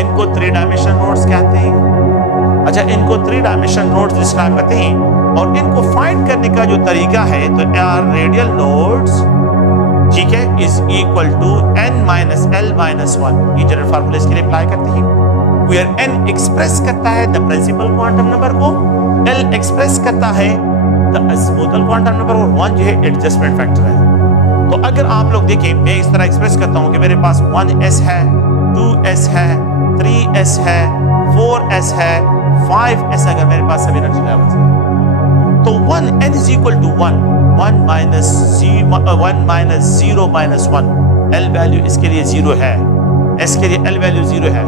इनको थ्री डायमेंशन नोड्स कहते हैं। अच्छा, इनको थ्री डायमेंशन नोड्स डिस्क्राइब करते हैं और इनको फाइंड करने का जो तरीका है तो आर रेडियल नोड्स, ठीक है, is equal to n minus l minus 1। ये जनरल फार्मूला इसके लिए अप्लाई करते हैं। वेयर n एक्सप्रेस करता है द प्रिंसिपल क्वांटम नंबर को, l एक्सप्रेस करता है द अज़ीमुथल क्वांटम नंबर और 1 जो है एडजस्टमेंट फैक्टर है। तो अगर आप लोग देखें, मैं इस तरह एक्सप्रेस करता हूं कि मेरे पास 1s है, 2s है, 3s है, 4s है, 5s अगर मेरे पास सभी एनर्जी लेवल्स हैं तो 1n is equal to 1 minus 0 minus 1। l value इसके लिए 0 है, s के लिए l वैल्यू 0 है।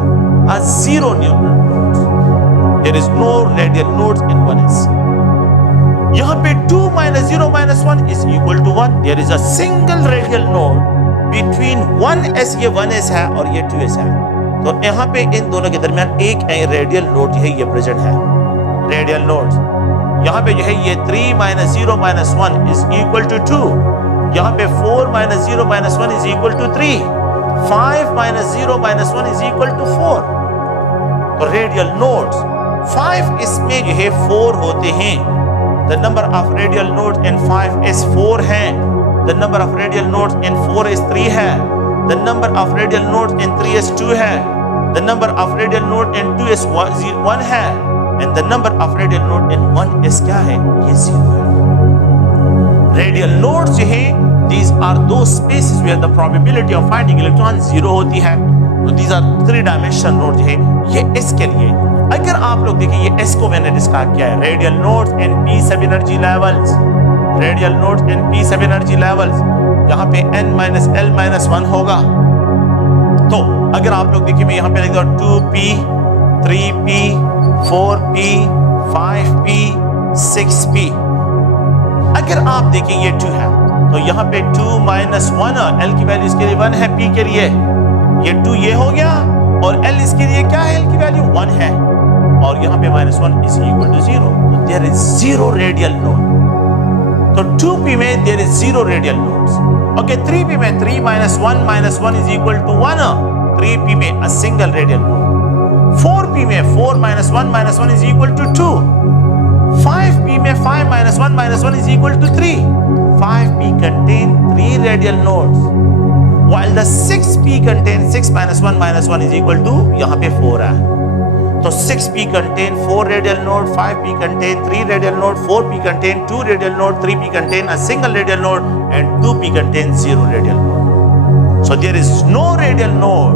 A zero neural nodes. There is no radial nodes in 1s. यहाँ पे 2 minus 0 minus 1 is equal to 1. There is a single radial node between 1s, ये 1s है और ये 2s है। तो यहाँ पे इन दोनों के दरमियान एक रेडियल नोड जो है ये प्रेजेंट है। रेडियल नोड्स यहाँ पे जो है ये 3 minus 0 minus 1 is equal to 2। यहाँ पे 4 minus 0 minus 1 is equal to 3। 5 minus 0 minus 1 is equal to 4। तो रेडियल नोड्स 5 इसमें जो है 4 होते हैं। The number of radial nodes in 5 is 4 है। The number of radial nodes in 4 is 3 है। The number of radial nodes in 3 is 2 है। The number of radial node in 2 is 1 है। And the number of radial node in 1 is क्या है? ये 0 है। Radial nodes जो है these are those spaces where the probability of finding electron 0 होती है। तो these are three dimension nodes है। ये s के लिए अगर आप लोग देखिए, ये s को मैंने डिस्क्राइब किया है रेडियल नोड्स इन p सब एनर्जी लेवल्स। रेडियल नोड्स इन p सब एनर्जी लेवल्स यहाँ पे n माइनस l माइनस 1 होगा। तो अगर आप लोग देखिए, मैं यहाँ पे लिख दूँ 2p, 3p, 4p, 5p, 6p। अगर आप देखिए ये 2 है तो यहाँ पे 2 माइनस 1, l की वैल्यू इसके लिए 1 है, p के लिए ये 2 ये हो गया और l इसके लिए क्या है? l की वैल्यू 1 है और यहाँ पे -1 is equal to 0। तो there is 0 radial node। तो 2p में there is 0 radial nodes। Okay, 3p में 3 minus 1 is equal to 1। 3p में a single radial node। 4p में 4 minus 1 is equal to 2। 5p में 5 minus 1 is equal to 3। 5p contain 3 radial nodes, while the 6p contain 6 minus 1 is equal to यहाँ पे 4 है। तो 6p contain 4 radial node, 5p contain 3 radial node, 4p contain 2 radial node, 3p contain a single radial node, and 2p contain 0 radial node. So there is no radial node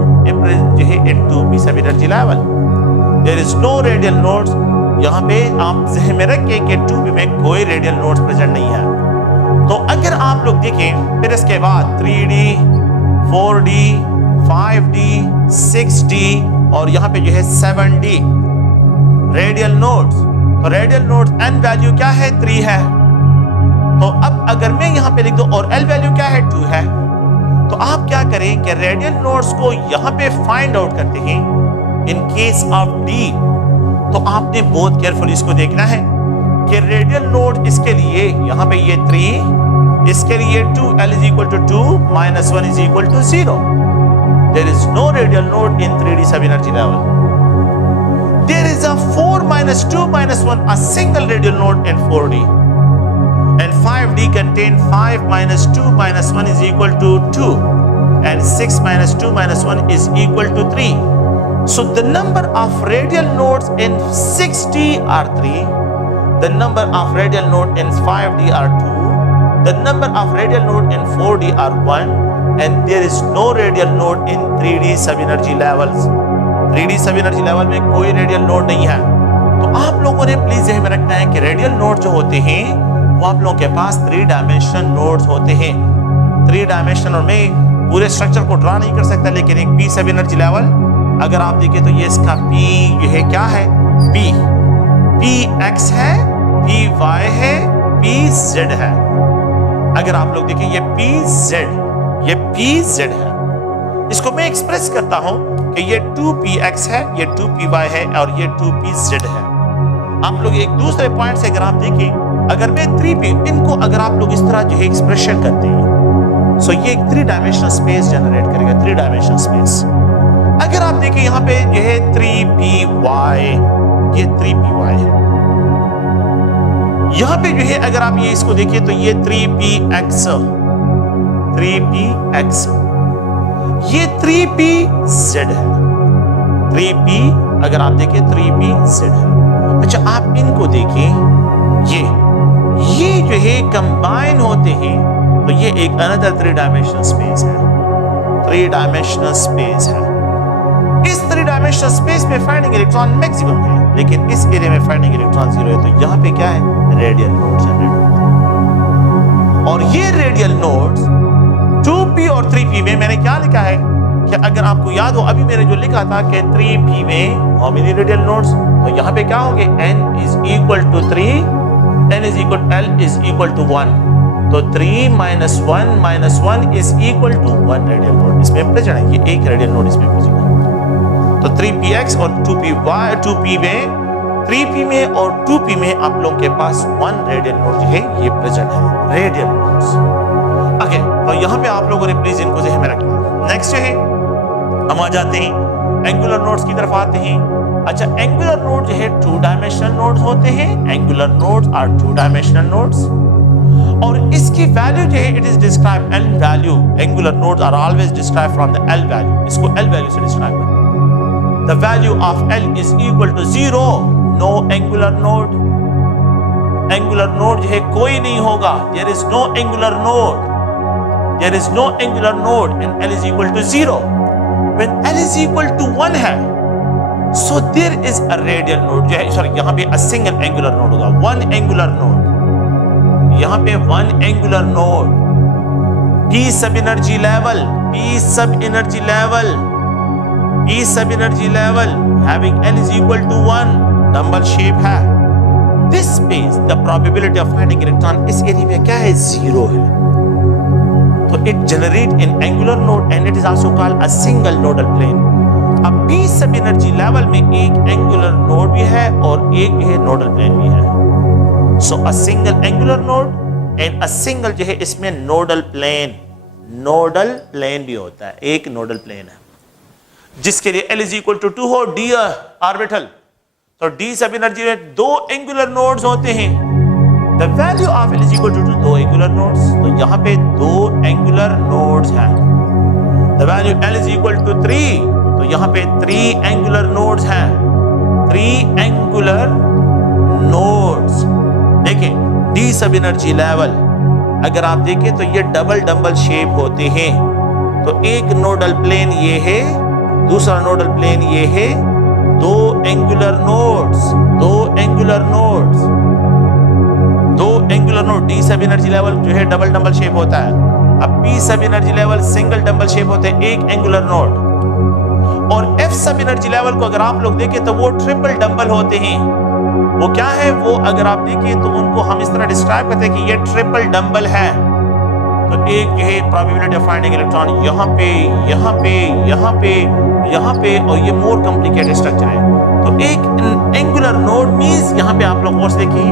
जो है in 2p सब energy level. There is no radial nodes। यहाँ पे आप ज़हन में रखें कि 2p में कोई radial nodes प्रेजेंट नहीं है। तो अगर आप लोग देखें फिर इसके बाद 3D, 4D, 5D, 6D और यहाँ पे जो है 7D रेडियल नोड्स। तो रेडियल नोड्स n वैल्यू क्या है? 3 है। तो अब अगर मैं यहाँ पे लिख दूं और l वैल्यू क्या है? 2 है। तो आप क्या करें कि रेडियल नोड्स को यहाँ पे फाइंड आउट करते हैं इन केस ऑफ D। तो आपने बहुत केयरफुली इसको देखना है कि रेडियल नोड इसके लिए यहाँ पे ये 3, इसके लिए 2, l is equal to 2, minus 1 is equal to 0। There is no radial node in 3D sub energy level। There is a 4 minus 2 minus 1, a single radial node in 4D। And 5D contain 5 minus 2 minus 1 is equal to 2, and 6 minus 2 minus 1 is equal to 3। So the number of radial nodes in 6D are 3, the number of radial node in 5D are 2, the number of radial node in 4D are 1, and there is no radial node in 3D sub energy levels। 3D sub energy level में कोई radial node नहीं है। तो आप लोगों ने please ध्यान में रखना है कि radial node जो होते हैं वो आप लोगों के पास 3 डायमेंशन नोड्स होते हैं। 3 डायमेंशन में पूरे स्ट्रक्चर को ड्रा नहीं कर सकता, लेकिन एक पी सब एनर्जी लेवल अगर आप देखें तो ये इसका पी ये है क्या है, पी एक्स है, पी वाई है, पी जेड है। अगर आप लोग देखें ये पी जेड है। इसको मैं एक्सप्रेस करता हूं कि ये 2px है, ये 2py है और ये 2pz है। आप लोग एक दूसरे पॉइंट से अगर आप देखें, अगर मैं 3p इनको अगर आप लोग इस तरह जो है एक्सप्रेशन करते हैं, सो ये एक 3 डायमेंशनल स्पेस जनरेट करेगा, 3 डायमेंशनल स्पेस। अगर आप देखें यहाँ पे जो है 3py, ये 3py है। यहाँ पे जो है अगर आप ये इसको देखिए तो ये 3px, ये 3pz है। 3p अगर आप देखें 3pz है। अच्छा आप इनको देखें, ये जो है कंबाइन होते हैं तो ये एक अनदर 3 डायमेंशनल स्पेस है, 3 डायमेंशनल स्पेस है। इस 3 डायमेंशनल स्पेस में फाइंडिंग इलेक्ट्रॉन मैक्सिमम है, लेकिन इस एरिया में फाइंडिंग इलेक्ट्रॉन 0 है। तो यहाँ पे क्या है, रेडियल नोड जनरेट होते हैं। और ये रेडियल नोड्स 2p और 3p में मैंने क्या लिखा है कि अगर आपको याद हो अभी मैंने जो लिखा था कि 3p में हाउ मेनी रेडियल नोड्स, तो यहाँ पे क्या होंगे, n is equal to 3, n is equal to l is equal to 1, तो 3 minus 1 is equal to 1 radial node इसमें प्रेजेंट है। ये एक रेडियल नोड इसमें प्रेजेंट है। तो 3px और 2p में 3p में और 2p में आप लोगों के पास 1 रेडियल नोड जो है ये प्रेजेंट है, रेडियल नोड्स। ओके, तो यहाँ पे आप लोगों ने प्लीज इनको ज़हन में रखना। नेक्स्ट है हम आ जाते हैं एंगुलर नोड्स की तरफ आते हैं। अच्छा एंगुलर नोड जो है 2 डायमेंशनल नोड्स होते हैं। Angular nodes are 2 dimensional nodes और इसकी वैल्यू जो है it is describe L value. Angular nodes are always describe from the L value. इसको एल वैल्यू से डिस्क्राइब करते हैं। The value of L is equal to 0, no angular node. Angular node जो है कोई नहीं होगा, there is no angular node, there is no angular node and L is equal to 0. When L is equal to 1 है, so there is a radial node जो है, sorry यहाँ पे a single angular node होगा, 1 angular node, यहाँ पे 1 angular node, P sub energy level, having L is equal to 1, dumbbell shape है। This space, the probability of finding electron इस area में क्या है, 0 है। So it generates an angular node and it is also called a single nodal plane. अब P सब energy level में एक एंगुलर नोड भी है और एक है नोडल प्लेन भी है। So a single angular node and a single जो है इसमें नोडल प्लेन भी होता है, एक नोडल प्लेन है जिसके लिए L is equal to 2 हो, D ऑर्बिटल, तो D सब एनर्जी में 2 एंगुलर नोड्स होते हैं। The value of L is equal to 2 angular nodes, तो यहाँ पे 2 angular nodes हैं। The value L is equal to 3, तो यहाँ पे 3 angular nodes हैं, 3 angular nodes। देखें D सब एनर्जी लेवल अगर आप देखें तो ये डबल शेप होते हैं। तो एक नोडल प्लेन ये है, दूसरा नोडल प्लेन ये है, 2 angular nodes, 2 angular nodes, 2 angular node. D सब एनर्जी लेवल जो है डबल शेप होता है। अब P sub energy level single double shape होते हैं, एक एंगुलर नोड। और एफ सब एनर्जी लेवल को अगर आप लोग देखें तो वो ट्रिपल डबल होते हैं। वो क्या है, वो अगर आप देखें तो उनको हम इस तरह डिस्क्राइब करते हैं कि ये ट्रिपल डबल है। तो एक जो है प्रोबेबिलिटी ऑफ फाइंडिंग इलेक्ट्रॉन यहाँ पे और ये मोर कॉम्प्लिकेटेड स्ट्रक्चर है। तो एक एंगुलर नोड मींस यहाँ पे आप लोग और देखिए,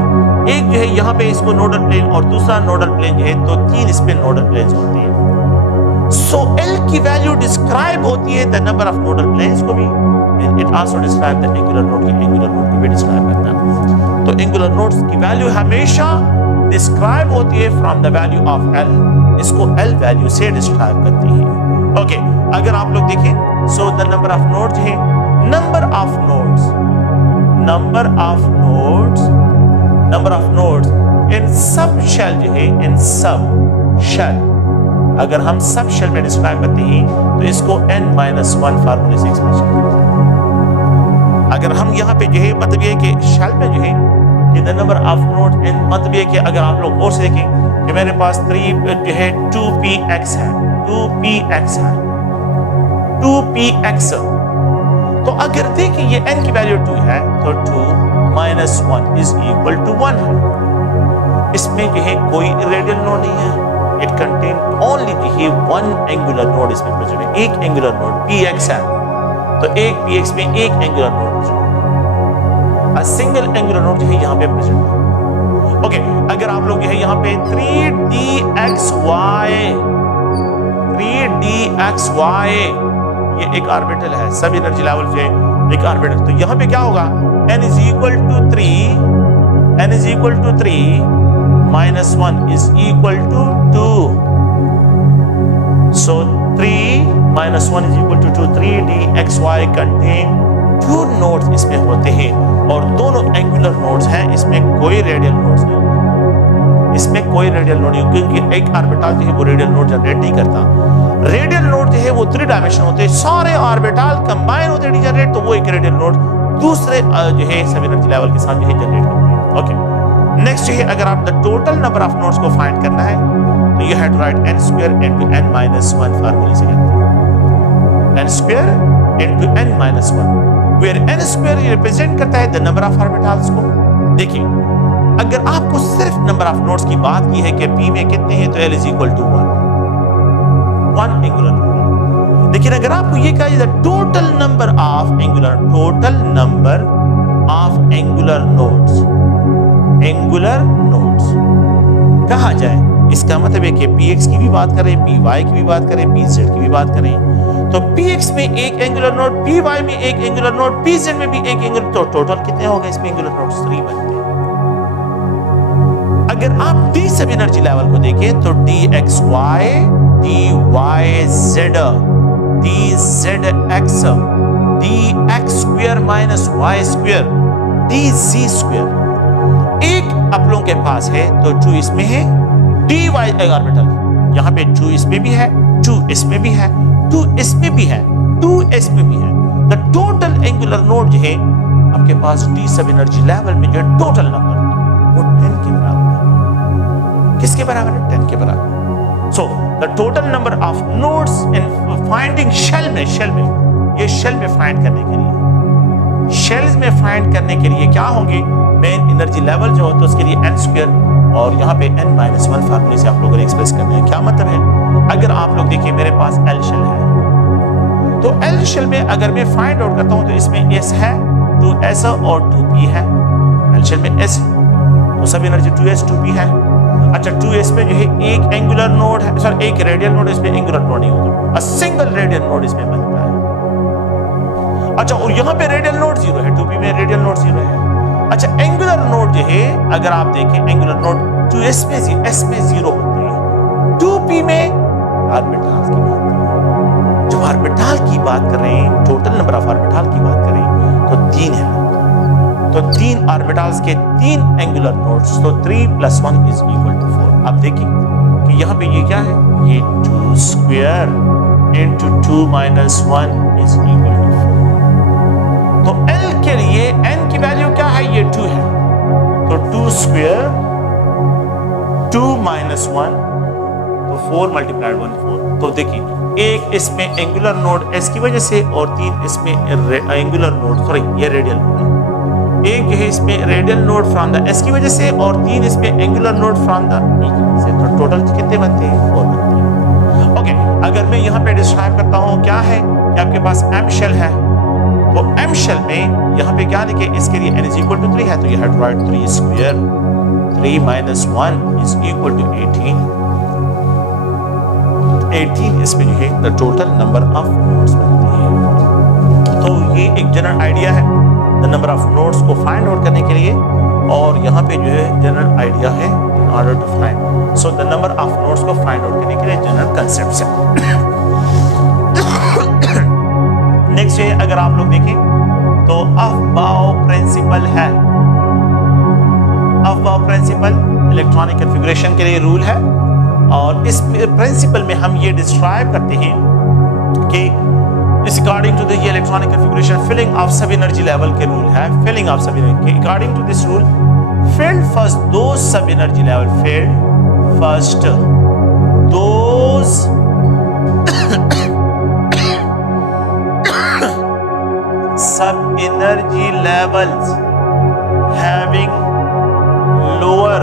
एक जो है यहाँ पे इसको नोडल प्लेन और दूसरा नोडल प्लेन जो है, तो 3 इस पे नोडल प्लेन्स होते हैं। सो L की वैल्यू डिस्क्राइब होती है the number of nodal planes को भी, it also describe the angular node को भी डिस्क्राइब करता है। तो एंगुलर नोड्स की वैल्यू हमेशा डिस्क्राइब होती है from the value of L, इसको L वैल्यू से डिस्क्राइब करती है। ओके, अगर आप लोग देखें so the number of nodes है, नंबर ऑफ नोड्स इन सब शेल जो है, इन सब शेल अगर हम सब शेल में डिस्क्राइब करते हैं तो इसको n-1 फार्मूले से एक्सप्रेशन करते हैं। अगर हम यहाँ पे जो है मतलब ये कि शेल में जो है कि द नंबर ऑफ नोड्स इन, मतलब ये कि अगर आप लोग और से देखें कि मेरे पास 3 जो है 2px है, 2px है, 2px। तो अगर देखें ये n की वैल्यू 2 है तो 2 माइनस 1 इज इक्वल टू 1 है। इसमें जो है कोई रेडियल नोड नहीं है, इट कंटेन ओनली जो है वन एंगुलर नोड इसमें प्रेजेंट है, एक एंगुलर नोड px है। तो एक px में एक एंगुलर नोड प्रेजेंट है, अ सिंगल एंगुलर नोड जो है यहाँ पे प्रेजेंट है। ओके, अगर आप लोग है यहाँ पे 3dxy ये एक ऑर्बिटल है, सब एनर्जी लेवल जो है एक ऑर्बिटल, तो यहाँ पे क्या होगा, n is equal to 3 minus 1 is equal to 2। So 3 minus 1 is equal to 2। 3dxy contain 2 nodes इसमें होते हैं और दोनों एंगुलर नोड्स हैं, इसमें कोई रेडियल नोड्स नहीं, इसमें कोई रेडियल नोड नहीं, क्योंकि एक ऑर्बिटल जो है वो रेडियल नोड जनरेट नहीं करता। रेडियल नोड जो है वो 3 डायमेंशन होते हैं, सारे ऑर्बिटल कंबाइन होते हैं जनरेट, तो वो एक रेडियल नोड दूसरे जो है सब एनर्जी लेवल के साथ जो है जनरेट करते हैं। ओके, नेक्स्ट जो है अगर आप the total number of nodes को फाइंड करना है तो you have to write n square into n minus 1 फार्मूले से करते हैं, n square into n minus 1 where n square represent करता है द नंबर ऑफ ऑर्बिटल्स को। देखिए, अगर आपको सिर्फ नंबर ऑफ नोड्स की बात की है कि p में कितने हैं तो l is equal to 1 angular node. लेकिन अगर आपको ये कहा जाए total number of angular nodes कहा जाए, इसका मतलब है कि px की भी बात करें, py की भी बात करें, pz की भी बात करें, तो px में एक एंगुलर नोड, py में एक एंगुलर नोड, pz में भी एक एंगुलर, तो टोटल कितने हो गए इसमें एंगुलर नोड्स? 3 बनते हैं। अगर आप d सब एनर्जी लेवल को देखें तो dxy, dyz, dzx, dx square minus y square, dz square एक आप लोगों के पास है तो 2 इसमें है, dy ऑर्बिटल यहाँ पे 2 इसमें भी है, 2 इसमें भी है, 2 इसमें भी है, 2 इसमें भी है। द टोटल एंगुलर नोड जो है आपके पास d सब एनर्जी लेवल में जो है टोटल नंबर वो 10 के बराबर है। किसके बराबर है? 10 के बराबर। So the total number of nodes in finding shell में ये शेल में फाइंड करने के लिए, शेल्स में फाइंड करने के लिए क्या होंगे, मेन एनर्जी लेवल जो होता है उसके लिए n स्क्वायर और यहाँ पे n माइनस 1 फार्मूले से आप लोगों ने एक्सप्रेस करना है। क्या मतलब है, अगर आप लोग देखिए मेरे पास L शेल है, तो L शेल में अगर मैं फाइंड आउट करता हूँ तो इसमें S है, 2s और 2p है। L शेल में S तो सब एनर्जी 2s 2p है। अच्छा, 2s में जो है एक एंगुलर नोड है, सर एक रेडियल नोड, इसमें एंगुलर नोड नहीं होता, अ सिंगल रेडियल नोड इसमें बनता है। अच्छा, और यहाँ पे रेडियल नोड 0 है, 2p में रेडियल नोड 0 है। अच्छा, एंगुलर नोड जो है अगर आप देखें एंगुलर नोड 2s में s में 0 होते हैं, 2p में ऑर्बिटल की बात करें, जब ऑर्बिटल की बात करें, टोटल नंबर ऑफ ऑर्बिटल की बात करें तो 3 है, तो 3 ऑर्बिटल्स के 3 एंगुलर नोड्स, तो 3 + 1 इज इक्वल टू 4। आप देखिए कि यहाँ पे ये क्या है, ये 2 square into 2 minus 1 is equal to 4। तो L के लिए n की वैल्यू क्या है, ये 2 है, तो 2 स्क्वायर 2 माइनस 1 तो 4 मल्टीप्लाइड 1 4। तो देखिए एक इसमें एंगुलर नोड s की वजह से और 3 इसमें एंगुलर नोड, सॉरी ये रेडियल नोड है, एक है इसमें radial node from the s की वजह से और 3 इसमें angular node from the e की वजह से, तो टोटल कितने बनते हैं? 4 बनते हैं। ओके, अगर मैं यहाँ पे डिस्क्राइब करता हूँ क्या है कि आपके पास m शेल है, तो m शेल में यहाँ पे क्या लिखे, इसके लिए n इज इक्वल टू 3 है, तो you have to write 3 square 3 minus 1 is equal to 18 इसमें जो है the total number of nodes बनते हैं। तो ये एक जनरल आइडिया है द नंबर ऑफ नोड्स को फाइंड आउट करने के लिए, और यहाँ पे जो है जनरल आइडिया है in order to find, so the number of nodes को फाइंड आउट करने के लिए जनरल कंसेप्ट है। नेक्स्ट है अगर आप लोग देखें तो अफबाओ प्रिंसिपल है, अफबाओ प्रिंसिपल इलेक्ट्रॉनिक कॉन्फ़िगरेशन के लिए रूल है, और इस प्रिंसिपल में हम ये डिस्क्राइब करते हैं कि according to the electronic configuration filling of sub energy level के रूल है, filling of sub energy according to this rule filled first those sub energy level, filled first those levels having lower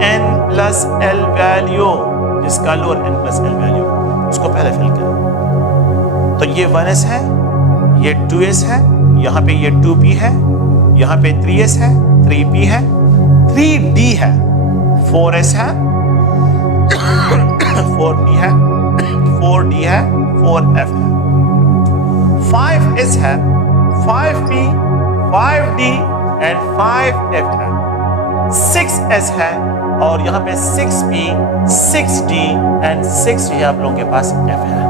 n plus l value, जिसका lower n plus l value, उसको पहले fill करें। तो ये 1s है, ये 2s है, यहाँ पे ये 2p है, यहाँ पे 3s है, 3p है, 3d है, 4s है, 4p है, 4d है, 4f है, 5s है, 5p, 5d एंड 5f है, 6s है और यहाँ पे 6p, 6d एंड 6d आप लोगों के पास f है।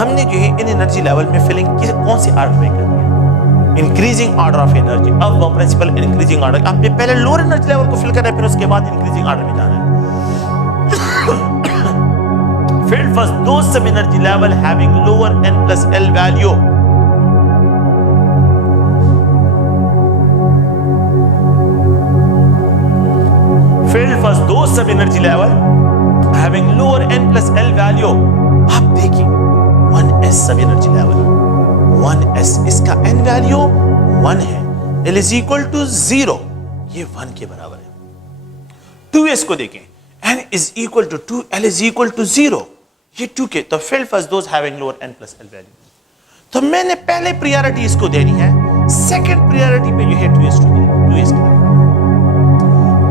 हमने जो है इन एनर्जी लेवल में फिलिंग कौन सी ऑर्डर में करनी है? Increasing order of energy. अब वो प्रिंसिपल इंक्रीजिंग ऑर्डर, आपने पहले लोअर एनर्जी लेवल को फिल करना है, फिर उसके बाद इंक्रीजिंग ऑर्डर में जाना है। Fill first those sub energy level having lower n plus l value. Fill first those sub energy level having lower n plus l value. आप देखिए 1s सब एनर्जी लेवल, 1s इसका n वैल्यू 1 है, l is equal to 0, ये 1 के बराबर है। 2s को देखें, n is equal to 2, l is equal to 0, ये 2 के, तो fill first those having lower n plus l value। तो मैंने पहले प्रायोरिटी इसको देनी है, सेकंड प्रायोरिटी पे जो है 2s की।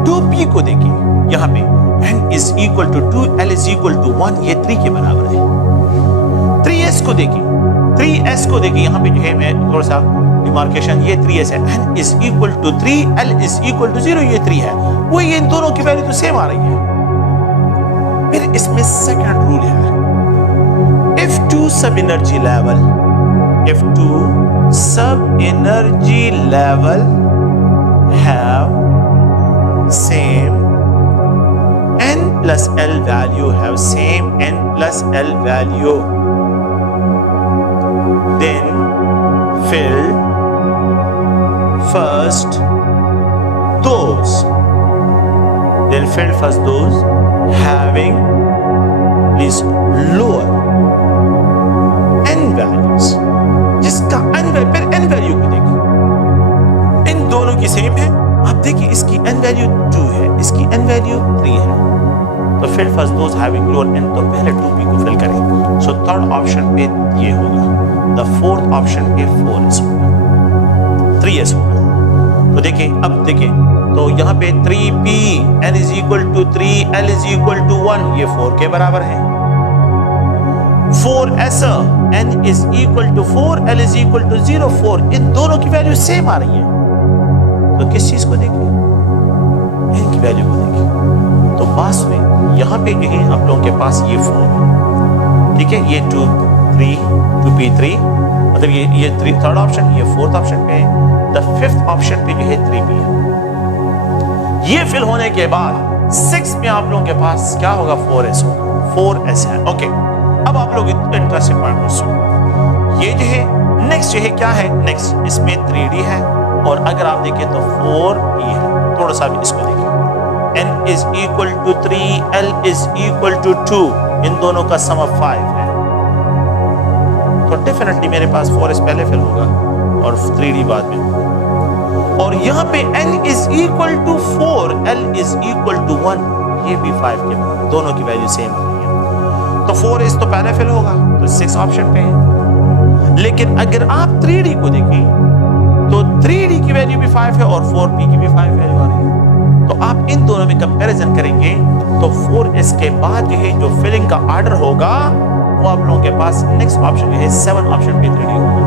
2p को देखिए, यहाँ पे n is equal to 2, l is equal to 1, ये 3 के बराबर है। 3s को देखिए, 3s को देखिए, यहाँ पे जो है मैं थोड़ा सा डिमार्केशन, ये 3s है, n is equal to 3, l is equal to 0, ये 3 है, वो ये इन दोनों की वैल्यू तो सेम आ रही है। फिर इसमें सेकंड रूल है, if two sub energy level have same n plus l value, then fill first those having these lower n values, जिसका n फिर n वैल्यू को देखिए, इन दोनों की सेम है। आप देखिए इसकी n वैल्यू 2 है, इसकी n वैल्यू 3 है, तो fill first those having lower n, तो पहले 2p को फिल करें। सो थर्ड ऑप्शन पे ये होगा, द फोर्थ ऑप्शन पे 4s होगा, 3s होगा। तो देखिए, अब देखिए, तो यहाँ पे 3p, n is equal to 3, l is equal to 1, ये 4 के बराबर है। 4s, n is equal to 4, l is equal to 0, 4, इन दोनों की वैल्यू सेम आ रही है। तो किस चीज को देखिए? n की वैल्यू को देखिए। तो पास में यहाँ पे जो है आप लोगों के पास ये 4, ठीक है, ये 2, 3, 2p3, मतलब ये थर्ड ऑप्शन, ये फोर्थ ऑप्शन पे है। द फिफ्थ ऑप्शन पे जो है 3p है। ये फिल होने के बाद 6 में आप लोगों के पास क्या होगा? 4s होगा, 4s है। ओके, अब आप लोग इंटरेस्टिंग पार्ट को सुनो। ये जो है नेक्स्ट जो है क्या है? नेक्स्ट इसमें 3d है, और अगर आप देखें तो 4p है। थोड़ा सा भी इसको देखिए, n is equal to 3, l is equal to 2, इन दोनों का सम ऑफ 5 है, तो डेफिनेटली मेरे पास 4s पहले फिल होगा और 3d बाद में। और यहाँ पे n is equal to 4, l is equal to 1, ये भी 5 के बराबर, दोनों की वैल्यू सेम आ रही है। तो 4s तो पहले फिल होगा, तो 6 ऑप्शन पे है। लेकिन अगर आप 3d को देखें तो 3d की वैल्यू भी 5 है और 4p की भी 5 वैल्यू आ रही है। तो आप इन दोनों में कंपैरिजन करेंगे तो 4s के बाद जो है जो फिलिंग का ऑर्डर होगा वो आप लोगों के पास नेक्स्ट ऑप्शन जो है 7 ऑप्शन पे 3d होगा,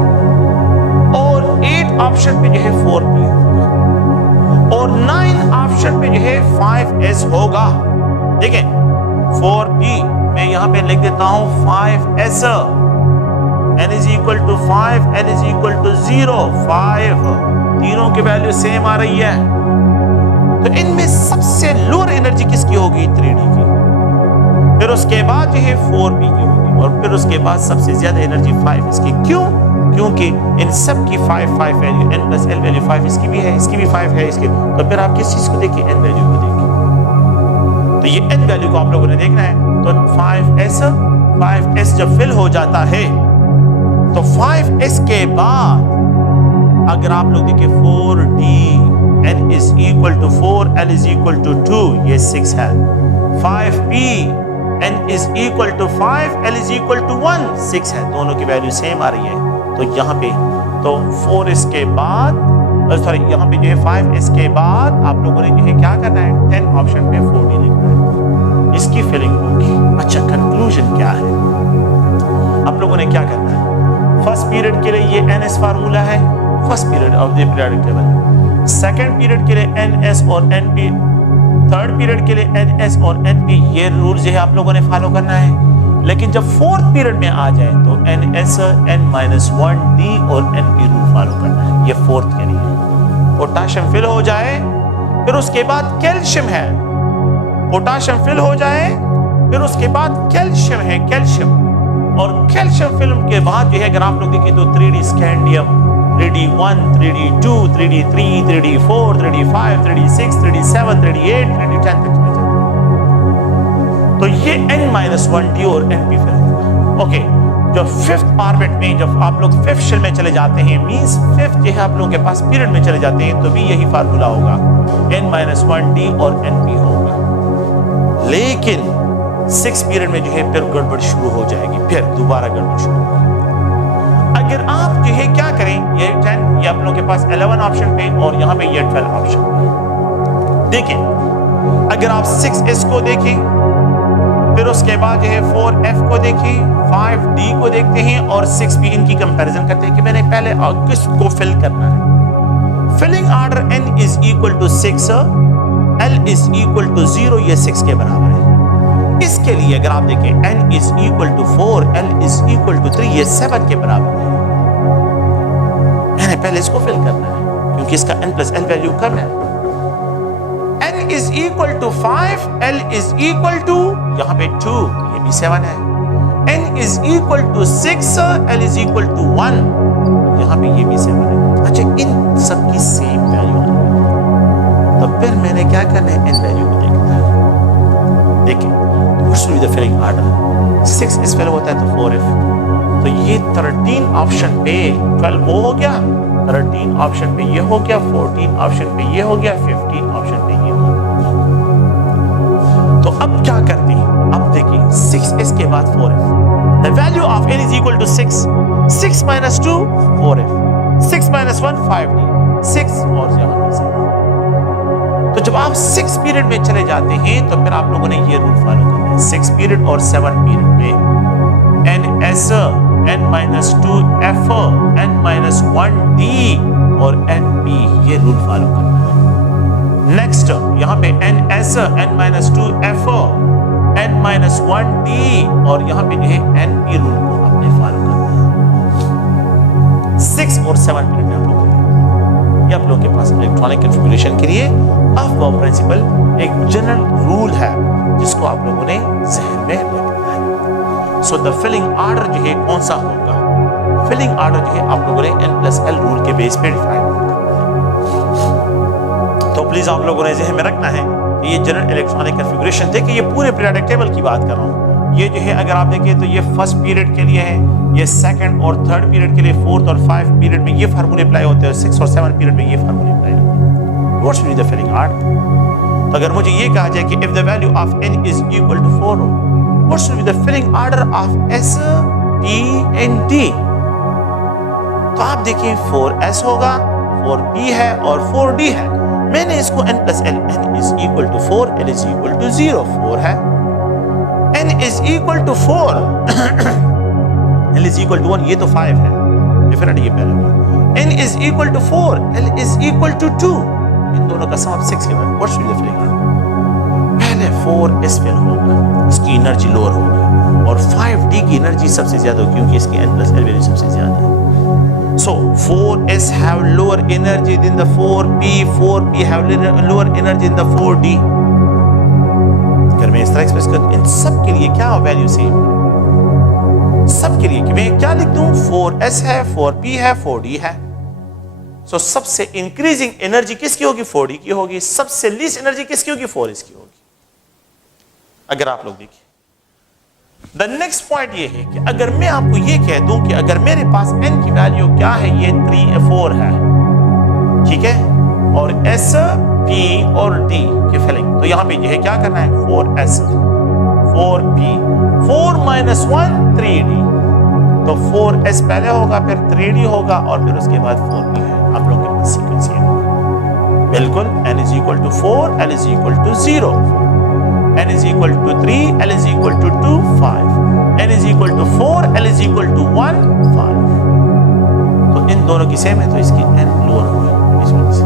और 8 ऑप्शन पे जो है 4p होगा, और 9 ऑप्शन पे जो है 5s होगा। देखिए 4p मैं यहाँ पे लिख देता हूँ 5s, n is equal to 5, n is equal to 0, 5, तीनों की वैल्यू सेम आ रही है। तो इनमें सबसे लोअर एनर्जी किसकी होगी? 3d की, फिर उसके बाद जो है 4p की होगी, और फिर उसके बाद सबसे ज्यादा एनर्जी 5 इसकी। क्यों? क्योंकि इन सब की 5 value, n plus l value 5 इसकी भी है, इसकी भी 5 है, इसकी। तो फिर आप किस चीज को देखिए? n वैल्यू को देखिए। तो ये n वैल्यू को आप लोगों ने देखना है। तो 5s जब फिल हो जाता है तो 5s के बाद अगर आप लोग देखिए 4D n is equal to 4, l is equal to 2, ये 6 है। 5P n is equal to 5, l is equal to 1, 6 है। दोनों की वैल्यू सेम आ रही है। तो यहाँ पे तो 4 इसके बाद सॉरी यहाँ पे जो है 5 इसके बाद आप लोगों ने जो है क्या करना है, 10 ऑप्शन पे 4D लिखना है, इसकी फिलिंग होगी। अच्छा, कंक्लूजन क्या है? आप लोगों ने क्या करना है? फर्स्ट पीरियड के लिए ये NS फार्मूला है, first period of the periodic table. Second period के लिए NS और NP, थर्ड पीरियड के लिए NS और NP, ये रूल जो है आप लोगों ने फॉलो करना है। लेकिन जब फोर्थ पीरियड में आ जाए तो NS, N-1D और NP रूल फॉलो करना है, ये फोर्थ के लिए। पोटाशियम फिल हो जाए, फिर उसके बाद कैल्शियम है, पोटाशियम फिल हो जाए, फिर उसके बाद कैल्शियम है, कैल्शियम। और कैल्शियम फिल्म के बाद जो है अगर आप लोग देखें तो 3D scandium, 3D1, 3D2, 3D3, 3D4, 3D5, 3D6, 3D7, 3D8, 3D10 तक चले जाते हैं। तो ये N-1D और NP फिल्म। ओके, जो फिफ्थ पार्ट में जब आप लोग फिफ्थ शेल में चले जाते हैं, मींस फिफ्थ जो है आप लोगों के पास पीरियड में चले जाते हैं, तो भी यही फार्मूला होगा, N-1D और NP होगा। लेकिन 6 पीरियड में जो है फिर गड़बड़ शुरू हो जाएगी, फिर दोबारा गड़बड़ शुरू होगी। अगर आप जो है क्या करें, ये 10 ये आप लोगों के पास 11 ऑप्शन पे और यहाँ पे ये 12 ऑप्शन पे। देखिए, अगर आप 6S को देखें, फिर उसके बाद जो है 4F को देखें, 5D को देखते हैं और 6P, इनकी कंपैरिजन करते हैं कि मैंने पहले किसको फिल करना है। Filling order N is equal to 6, L is equal to 0, ये 6 के बराबर है। इसके लिए अगर आप देखें N is equal to 4, L is equal to 3, ये 7 के बराबर है। मैंने पहले इसको फिल करना है क्योंकि इसका N प्लस L वैल्यू कम है। N is equal to 5, L is equal to यहाँ पे 2, ये भी 7 है। N is equal to 6, L is equal to 1, यहाँ पे ये भी 7 है। अच्छा, इन सब की सेम वैल्यू आ रही है, तो फिर मैंने क्या करना है, N वैल्यू को देखना है। देखिए, what's will be the filling order? 6 इस फिल होता है तो 4F, तो ये 13 ऑप्शन पे 12 वो हो गया, 13 ऑप्शन पे ये हो गया, 14 ऑप्शन पे ये हो गया, 15 ऑप्शन पे ये हो गया। तो अब क्या करते हैं? अब देखिए 6S के बाद 4F, the value of N is equal to 6, 6 minus 2 4F, 6 minus 1 5D, 6 और यहाँ पे 7। तो जब आप 6 पीरियड में चले जाते हैं तो फिर आप लोगों ने ये रूल फॉलो करना है। 6 पीरियड और 7 पीरियड में NS, N-2F, N-1D और NP, ये रूल फॉलो करना है। नेक्स्ट यहाँ पे NS, N-2F, N-1D और यहाँ पे जो है NP रूल को आपने फॉलो करना है। 6 और 7 पीरियड में आप लोग आप लोगों के पास इलेक्ट्रॉनिक कॉन्फ़िगरेशन के लिए अफबाउ प्रिंसिपल एक जनरल रूल है जिसको आप लोगों ने ज़हन में रखना है। सो द फिलिंग ऑर्डर जो है कौन सा होगा? फिलिंग ऑर्डर जो है आप लोगों ने N प्लस L रूल के बेस पे डिफाइन करना है। तो प्लीज आप लोगों ने ज़हन में रखना है कि ये जनरल इलेक्ट्रॉनिक कॉन्फ़िगरेशन थे कि ये पूरे पीरियोडिक टेबल की बात कर रहा हूँ। ये जो है अगर आप देखें तो ये फर्स्ट पीरियड के लिए है, ये सेकंड और थर्ड पीरियड के लिए, फोर्थ और 5 पीरियड में ये फार्मूले अप्लाई होते हैं, 6 और 7 पीरियड में ये फार्मूले अप्लाई होते हैं। What's will be the filling order? तो अगर मुझे ये कहा जाए कि if the value of N is equal to 4 हो, what's will be the filling order of S, T and D? तो आप देखिए 4S होगा, 4P है और 4D है। मैंने इसको N plus L, N is equal to 4, L is equal to 0, 4 है। N is equal to 4, L is equal to 1, ये तो 5 है, डिफरेंट ये पहले। N is equal to 4, L is equal to 2, इन दोनों का सम 6 के बाद what's will be the filling order? पहले 4S फिल होगा, इसकी एनर्जी लोअर होगी और 5D की एनर्जी सबसे ज्यादा होगी क्योंकि इसकी N प्लस L वैल्यू सबसे ज्यादा है। So 4S have lower energy than the 4P, 4P have lower energy than the 4D। अगर मैं इस तरह एक्सप्रेस करूं, इन सब के लिए क्या वैल्यू सेम है? सब के लिए कि मैं क्या लिख दूं? 4S है, 4P है, 4D है। सो सबसे इंक्रीजिंग एनर्जी किसकी होगी? 4D की होगी। सबसे लीस्ट एनर्जी किसकी होगी? 4S की होगी। अगर आप लोग देखिए, द नेक्स्ट पॉइंट ये है कि अगर मैं आपको ये कह दूं कि अगर मेरे पास N की वैल्यू क्या है, ये 3 4 है, ठीक है, और S, P और D की फिलिंग। तो यहाँ पे ये क्या करना है, 4S 4P 4 - 1 3D। तो 4S पहले होगा, फिर 3D होगा और फिर उसके बाद 4P है। आप लोगों के पास सीक्वेंस ये होगा बिल्कुल। N is equal to 4, L is equal to 0, N is equal to 3, L is equal to 2, 5, N is equal to 4, L is equal to 1, 5। तो इन दोनों की सेम है तो इसकी N लोअर होगी इस वजह से।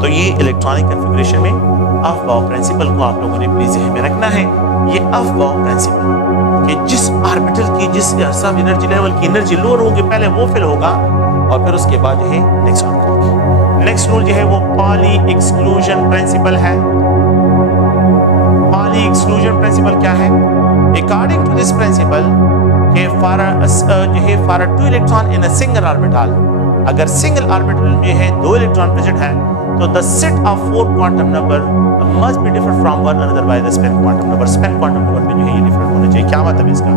तो ये इलेक्ट्रॉनिक कॉन्फ़िगरेशन में अफबाउ प्रिंसिपल को आप लोगों ने अपने ज़हन में रखना है। ये अफबाउ प्रिंसिपल कि जिस ऑर्बिटल की, जिस सब एनर्जी लेवल की एनर्जी लोअर होगी पहले वो फिल होगा और फिर उसके बाद जो है नेक्स्ट ऑर्बिटल की। नेक्स्ट रूल जो है वो पॉली एक्सक्लूजन प्रिंसिपल है। पॉली एक्सक्लूजन प्रिंसिपल क्या है? अकॉर्डिंग टू दिस प्रिंसिपल कि for a 2 electron in a single orbital, अगर सिंगल ऑर्बिटल में है 2 इलेक्ट्रॉन प्रेजेंट है तो the set of 4 quantum number must be different from one another by the spin quantum number. Spin quantum number में जो है ये डिफरेंट होना चाहिए। क्या मतलब इसका?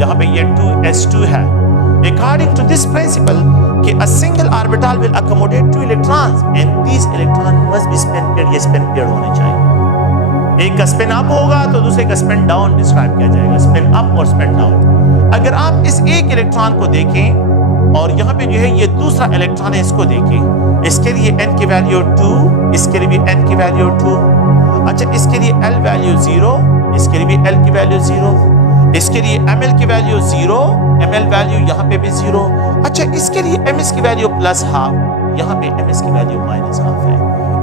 यहाँ पे ये 2s2 है। According to this principle कि a single orbital will accommodate 2 electrons and these electrons must be spin paired, ये spin paired होने चाहिए। एक का स्पिन अप होगा तो दूसरे का स्पिन डाउन डिस्क्राइब किया जाएगा, स्पिन अप और स्पिन डाउन। अगर आप इस एक इलेक्ट्रॉन को देखें और यहाँ पे जो है ये दूसरा इलेक्ट्रॉन है, इसको देखें, इसके लिए n की वैल्यू 2, इसके लिए भी n की वैल्यू 2। अच्छा, इसके लिए L वैल्यू 0, इसके लिए भी L की वैल्यू 0, इसके लिए ml की वैल्यू 0, ml वैल्यू यहाँ पे भी 0। अच्छा, इसके लिए ms की वैल्यू +½ यहाँ पे ms की वैल्यू -½ है।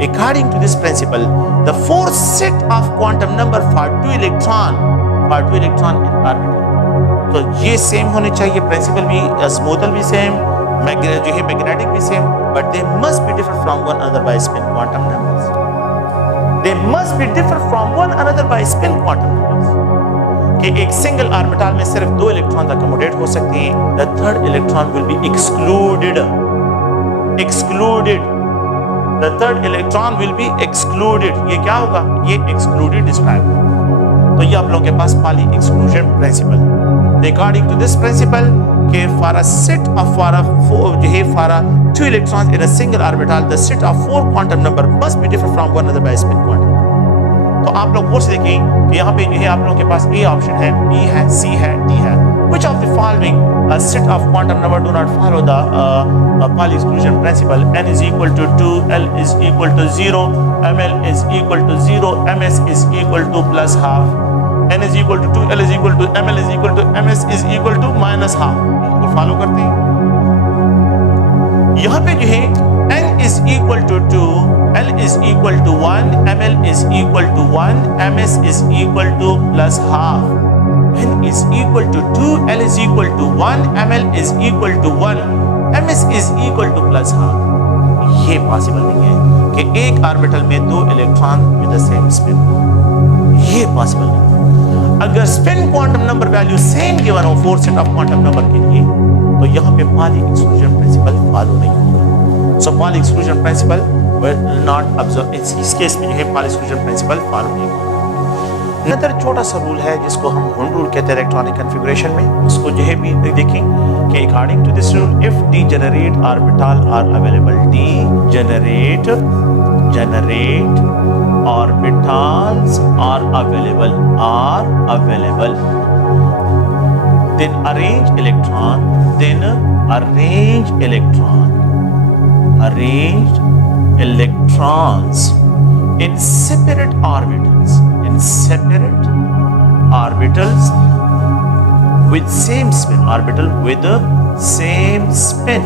According to this principle, the fourth set of quantum number for 2 electron in orbital, तो ये सेम होने चाहिए। प्रिंसिपल भी, स्मूथल भी सेम, जो है मैग्नेटिक भी same, but they must be different from one another by spin quantum numbers. They must be different from one another by spin quantum numbers. कि एक सिंगल ऑर्बिटल में सिर्फ 2 इलेक्ट्रॉन अकोमोडेट हो सकते हैं। The third electron will be excluded. The third electron will be excluded. ये क्या होगा? ये एक्सक्लूडेड डिस्क्राइब होगा। तो ये आप लोगों के पास Pauli exclusion principle. According to this principle, कि for a set of for a 2 electrons in a single orbital, the set of 4 quantum number must be different from one another by spin quantum। तो आप लोग वो से देखें कि यहाँ पे जो है आप लोगों के पास A ऑप्शन है, B है, C है, D है। Which of the following a set of quantum number do not follow the Pauli exclusion principle? N is equal to 2, L is equal to 0, ML is equal to 0, MS is equal to +½ N is equal to 2, L is equal to ML is equal to MS is equal to -½ बिल्कुल follow करते हैं। यहाँ पे जो है N is equal to 2, L is equal to 1, ML is equal to 1, MS is equal to +½ N is equal to 2, L is equal to 1, ML is equal to 1, MS is equal to +½ ये possible नहीं है कि एक orbital में 2 electron with the same spin, ये possible नहीं। अगर spin quantum number value same given हो 4 सेट ऑफ क्वांटम नंबर के लिए तो यहाँ पे पॉली एक्सक्लूजन प्रिंसिपल फॉलो नहीं होगा। So Pauli exclusion principle will not observe. इस केस में जो है पॉली एक्सक्लूजन प्रिंसिपल फॉलो नहीं होगा। अनदर छोटा सा रूल है जिसको हम हुन रूल कहते हैं इलेक्ट्रॉनिक कॉन्फ़िगरेशन में, उसको जो है भी देखें कि according to this rule if degenerate orbital are available, degenerate orbitals are available, then arrange electrons in separate orbitals with same spin,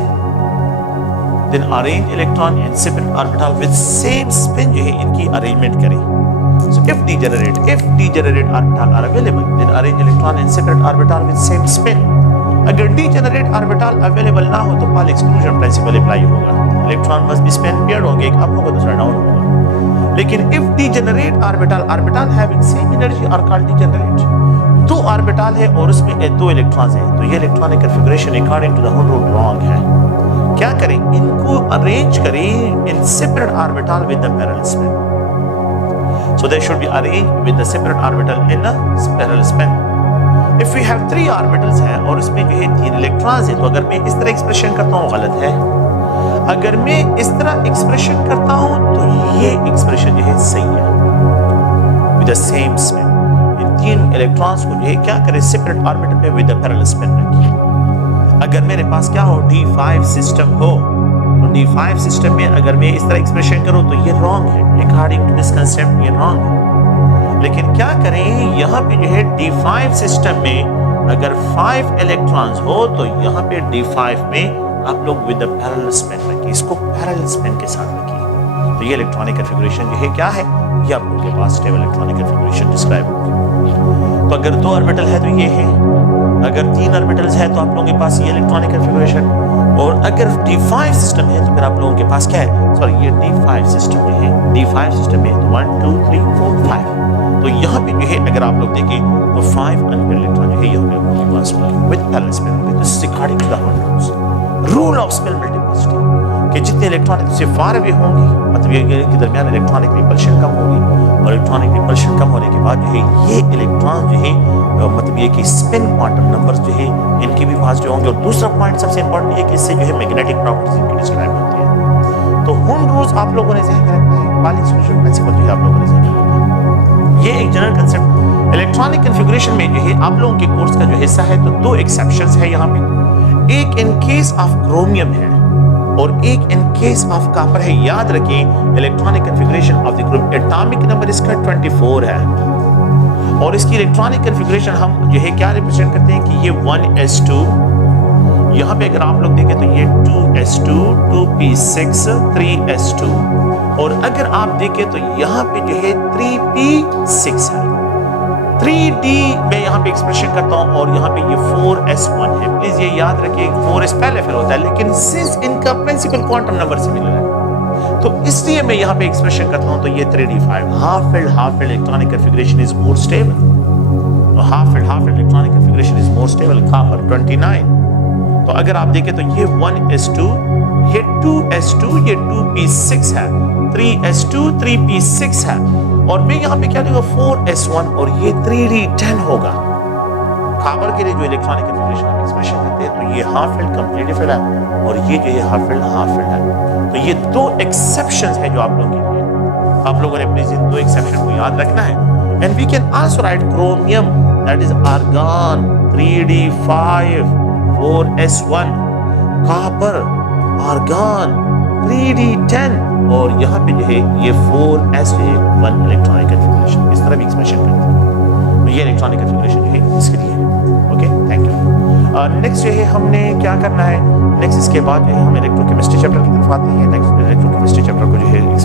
then arrange electron in separate orbital with same spin जो है इनकी arrangement करें। So if degenerate orbital are available, then arrange electron in separate orbital with same spin। अगर degenerate orbital available ना हो तो Pauli exclusion principle apply होगा। Electron must be spin paired होंगे, एक अप होगा दूसरा डाउन होगा। लेकिन if degenerate orbital having same energy are called degenerate। 2 orbital है और उसमें 2 इलेक्ट्रॉन्स हैं तो ये electronic configuration according to the Hund rule wrong है। क्या करें? इनको अरेंज करें in separate orbital with the parallel spin. So they should be arrange with the separate orbital in a parallel spin. If we have 3 orbitals हैं और उसमें जो है 3 इलेक्ट्रॉन्स हैं तो अगर मैं इस तरह एक्सप्रेशन करता हूँ गलत है। अगर मैं इस तरह एक्सप्रेशन करता हूं तो ये एक्सप्रेशन जो है सही है, विद द सेम स्पिन। इन तीन इलेक्ट्रॉन्स को जो है क्या करें, सेपरेट ऑर्बिटल पे विद द पैरेलल स्पिन रखिए। अगर मेरे पास क्या हो, d5 सिस्टम हो, तो d5 सिस्टम में अगर मैं इस तरह एक्सप्रेशन करूं तो ये रॉन्ग है, अकॉर्डिंग टू दिस कंसेप्ट ये रॉन्ग है। लेकिन क्या करें, यहाँ पे जो है d5 सिस्टम में अगर 5 इलेक्ट्रॉन्स हो तो यहाँ पे d5 में आप लोग विद द पैरेलल स्पिन रखिए, इसको पैरेलल स्पिन के साथ रखिए। तो ये इलेक्ट्रॉनिक कॉन्फ़िगरेशन जो है क्या है, ये आप लोगों के पास स्टेबल इलेक्ट्रॉनिक कॉन्फ़िगरेशन डिस्क्राइब होगी। तो अगर 2 ऑर्बिटल है तो ये है, अगर 3 ऑर्बिटल्स है तो आप लोगों के पास ये इलेक्ट्रॉनिक कॉन्फ़िगरेशन, और अगर d5 सिस्टम है तो फिर आप लोगों के पास क्या है, सॉरी ये d5 सिस्टम जो है, d5 सिस्टम में 1 2 3 4 5, तो यहाँ पे जो है अगर आप लोग देखें तो 5 अनपेयर्ड इलेक्ट्रॉन जो है ये होंगे आपके पास विद पैरेलल स्पिन होंगे। This is according to the rule of spin multiplicity, कि जितने इलेक्ट्रॉन से फार अवे होंगे, मतलब ये के दरमियान इलेक्ट्रॉनिक रिपल्शन कम होगी, और इलेक्ट्रॉनिक रिपल्शन कम होने के बाद जो है ये इलेक्ट्रॉन जो है मतलब ये कि स्पिन क्वांटम नंबर्स जो है इनके भी पास जो होंगे। और दूसरा पॉइंट सबसे इंपॉर्टेंट है कि इससे जो है मैग्नेटिक प्रॉपर्टीज इनकी डिस्क्राइब होती है। तो हुंड रूल्स आप लोगों ने ज़हन में रखना है, पाली एक्सक्लूजन प्रिंसिपल जो है आप लोगों ने ज़हन में रखना है। ये एक जनरल कंसेप्ट इलेक्ट्रॉनिक कॉन्फ़िगरेशन में जो है आप लोगों के कोर्स का जो हिस्सा है, तो 2 एक्सेप्शंस है यहाँ पे, एक इन केस ऑफ क्रोमियम है और एक इन केस ऑफ कॉपर है। याद रखें electronic configuration of the chromium atomic number इसका 24 है, और इसकी इलेक्ट्रॉनिक कॉन्फ़िगरेशन हम जो है क्या रिप्रेजेंट करते हैं कि ये 1s2, यहाँ पे अगर आप लोग देखें तो ये 2s2 2p6 3s2, और अगर आप देखें तो यहाँ पे जो है 3p6 है। 3d मैं यहाँ पे एक्सप्रेशन करता हूँ और यहाँ पे ये 4s1 है। प्लीज ये याद रखिए 4s पहले फिर होता है, लेकिन सिंस इनका प्रिंसिपल क्वांटम नंबर सिमिलर है तो इसलिए मैं यहाँ पे एक्सप्रेशन करता हूँ तो ये 3d5 half field electronic configuration is more stable. Half field electronic configuration is more stable, copper 29। तो अगर आप देखें तो ये 1s2, ये 2s2, ये 2p6 है, 3s2 3p6 है, और मैं यहाँ पे क्या लिखूंगा 4s1, और ये 3d10 होगा। कॉपर के लिए जो इलेक्ट्रॉनिक कॉन्फ़िगरेशन हम एक्सप्रेशन करते हैं तो ये हाफ फील्ड कंप्लीटली फील्ड है, और ये जो है हाफ फील्ड है। तो ये 2 एक्सेप्शंस है जो आप लोगों के लिए, आप लोगों ने अपने इन 2 एक्सेप्शन को याद रखना है। And we can also write chromium that is argon 3d5 4s1, copper argon 3d10, और यहाँ पे जो है ये 4s1 इलेक्ट्रॉनिक कॉन्फ़िगरेशन इस तरह भी एक्सप्रेशन करते हैं। तो ये इलेक्ट्रॉनिक कॉन्फ़िगरेशन जो है इसके लिए है। Okay, thank you. नेक्स्ट जो है हमने क्या करना है, नेक्स्ट इसके बाद जो है हम इलेक्ट्रोकेमिस्ट्री चैप्टर की तरफ आते हैं। नेक्स्ट इलेक्ट्रोकेमिस्ट्री चैप्टर को जो है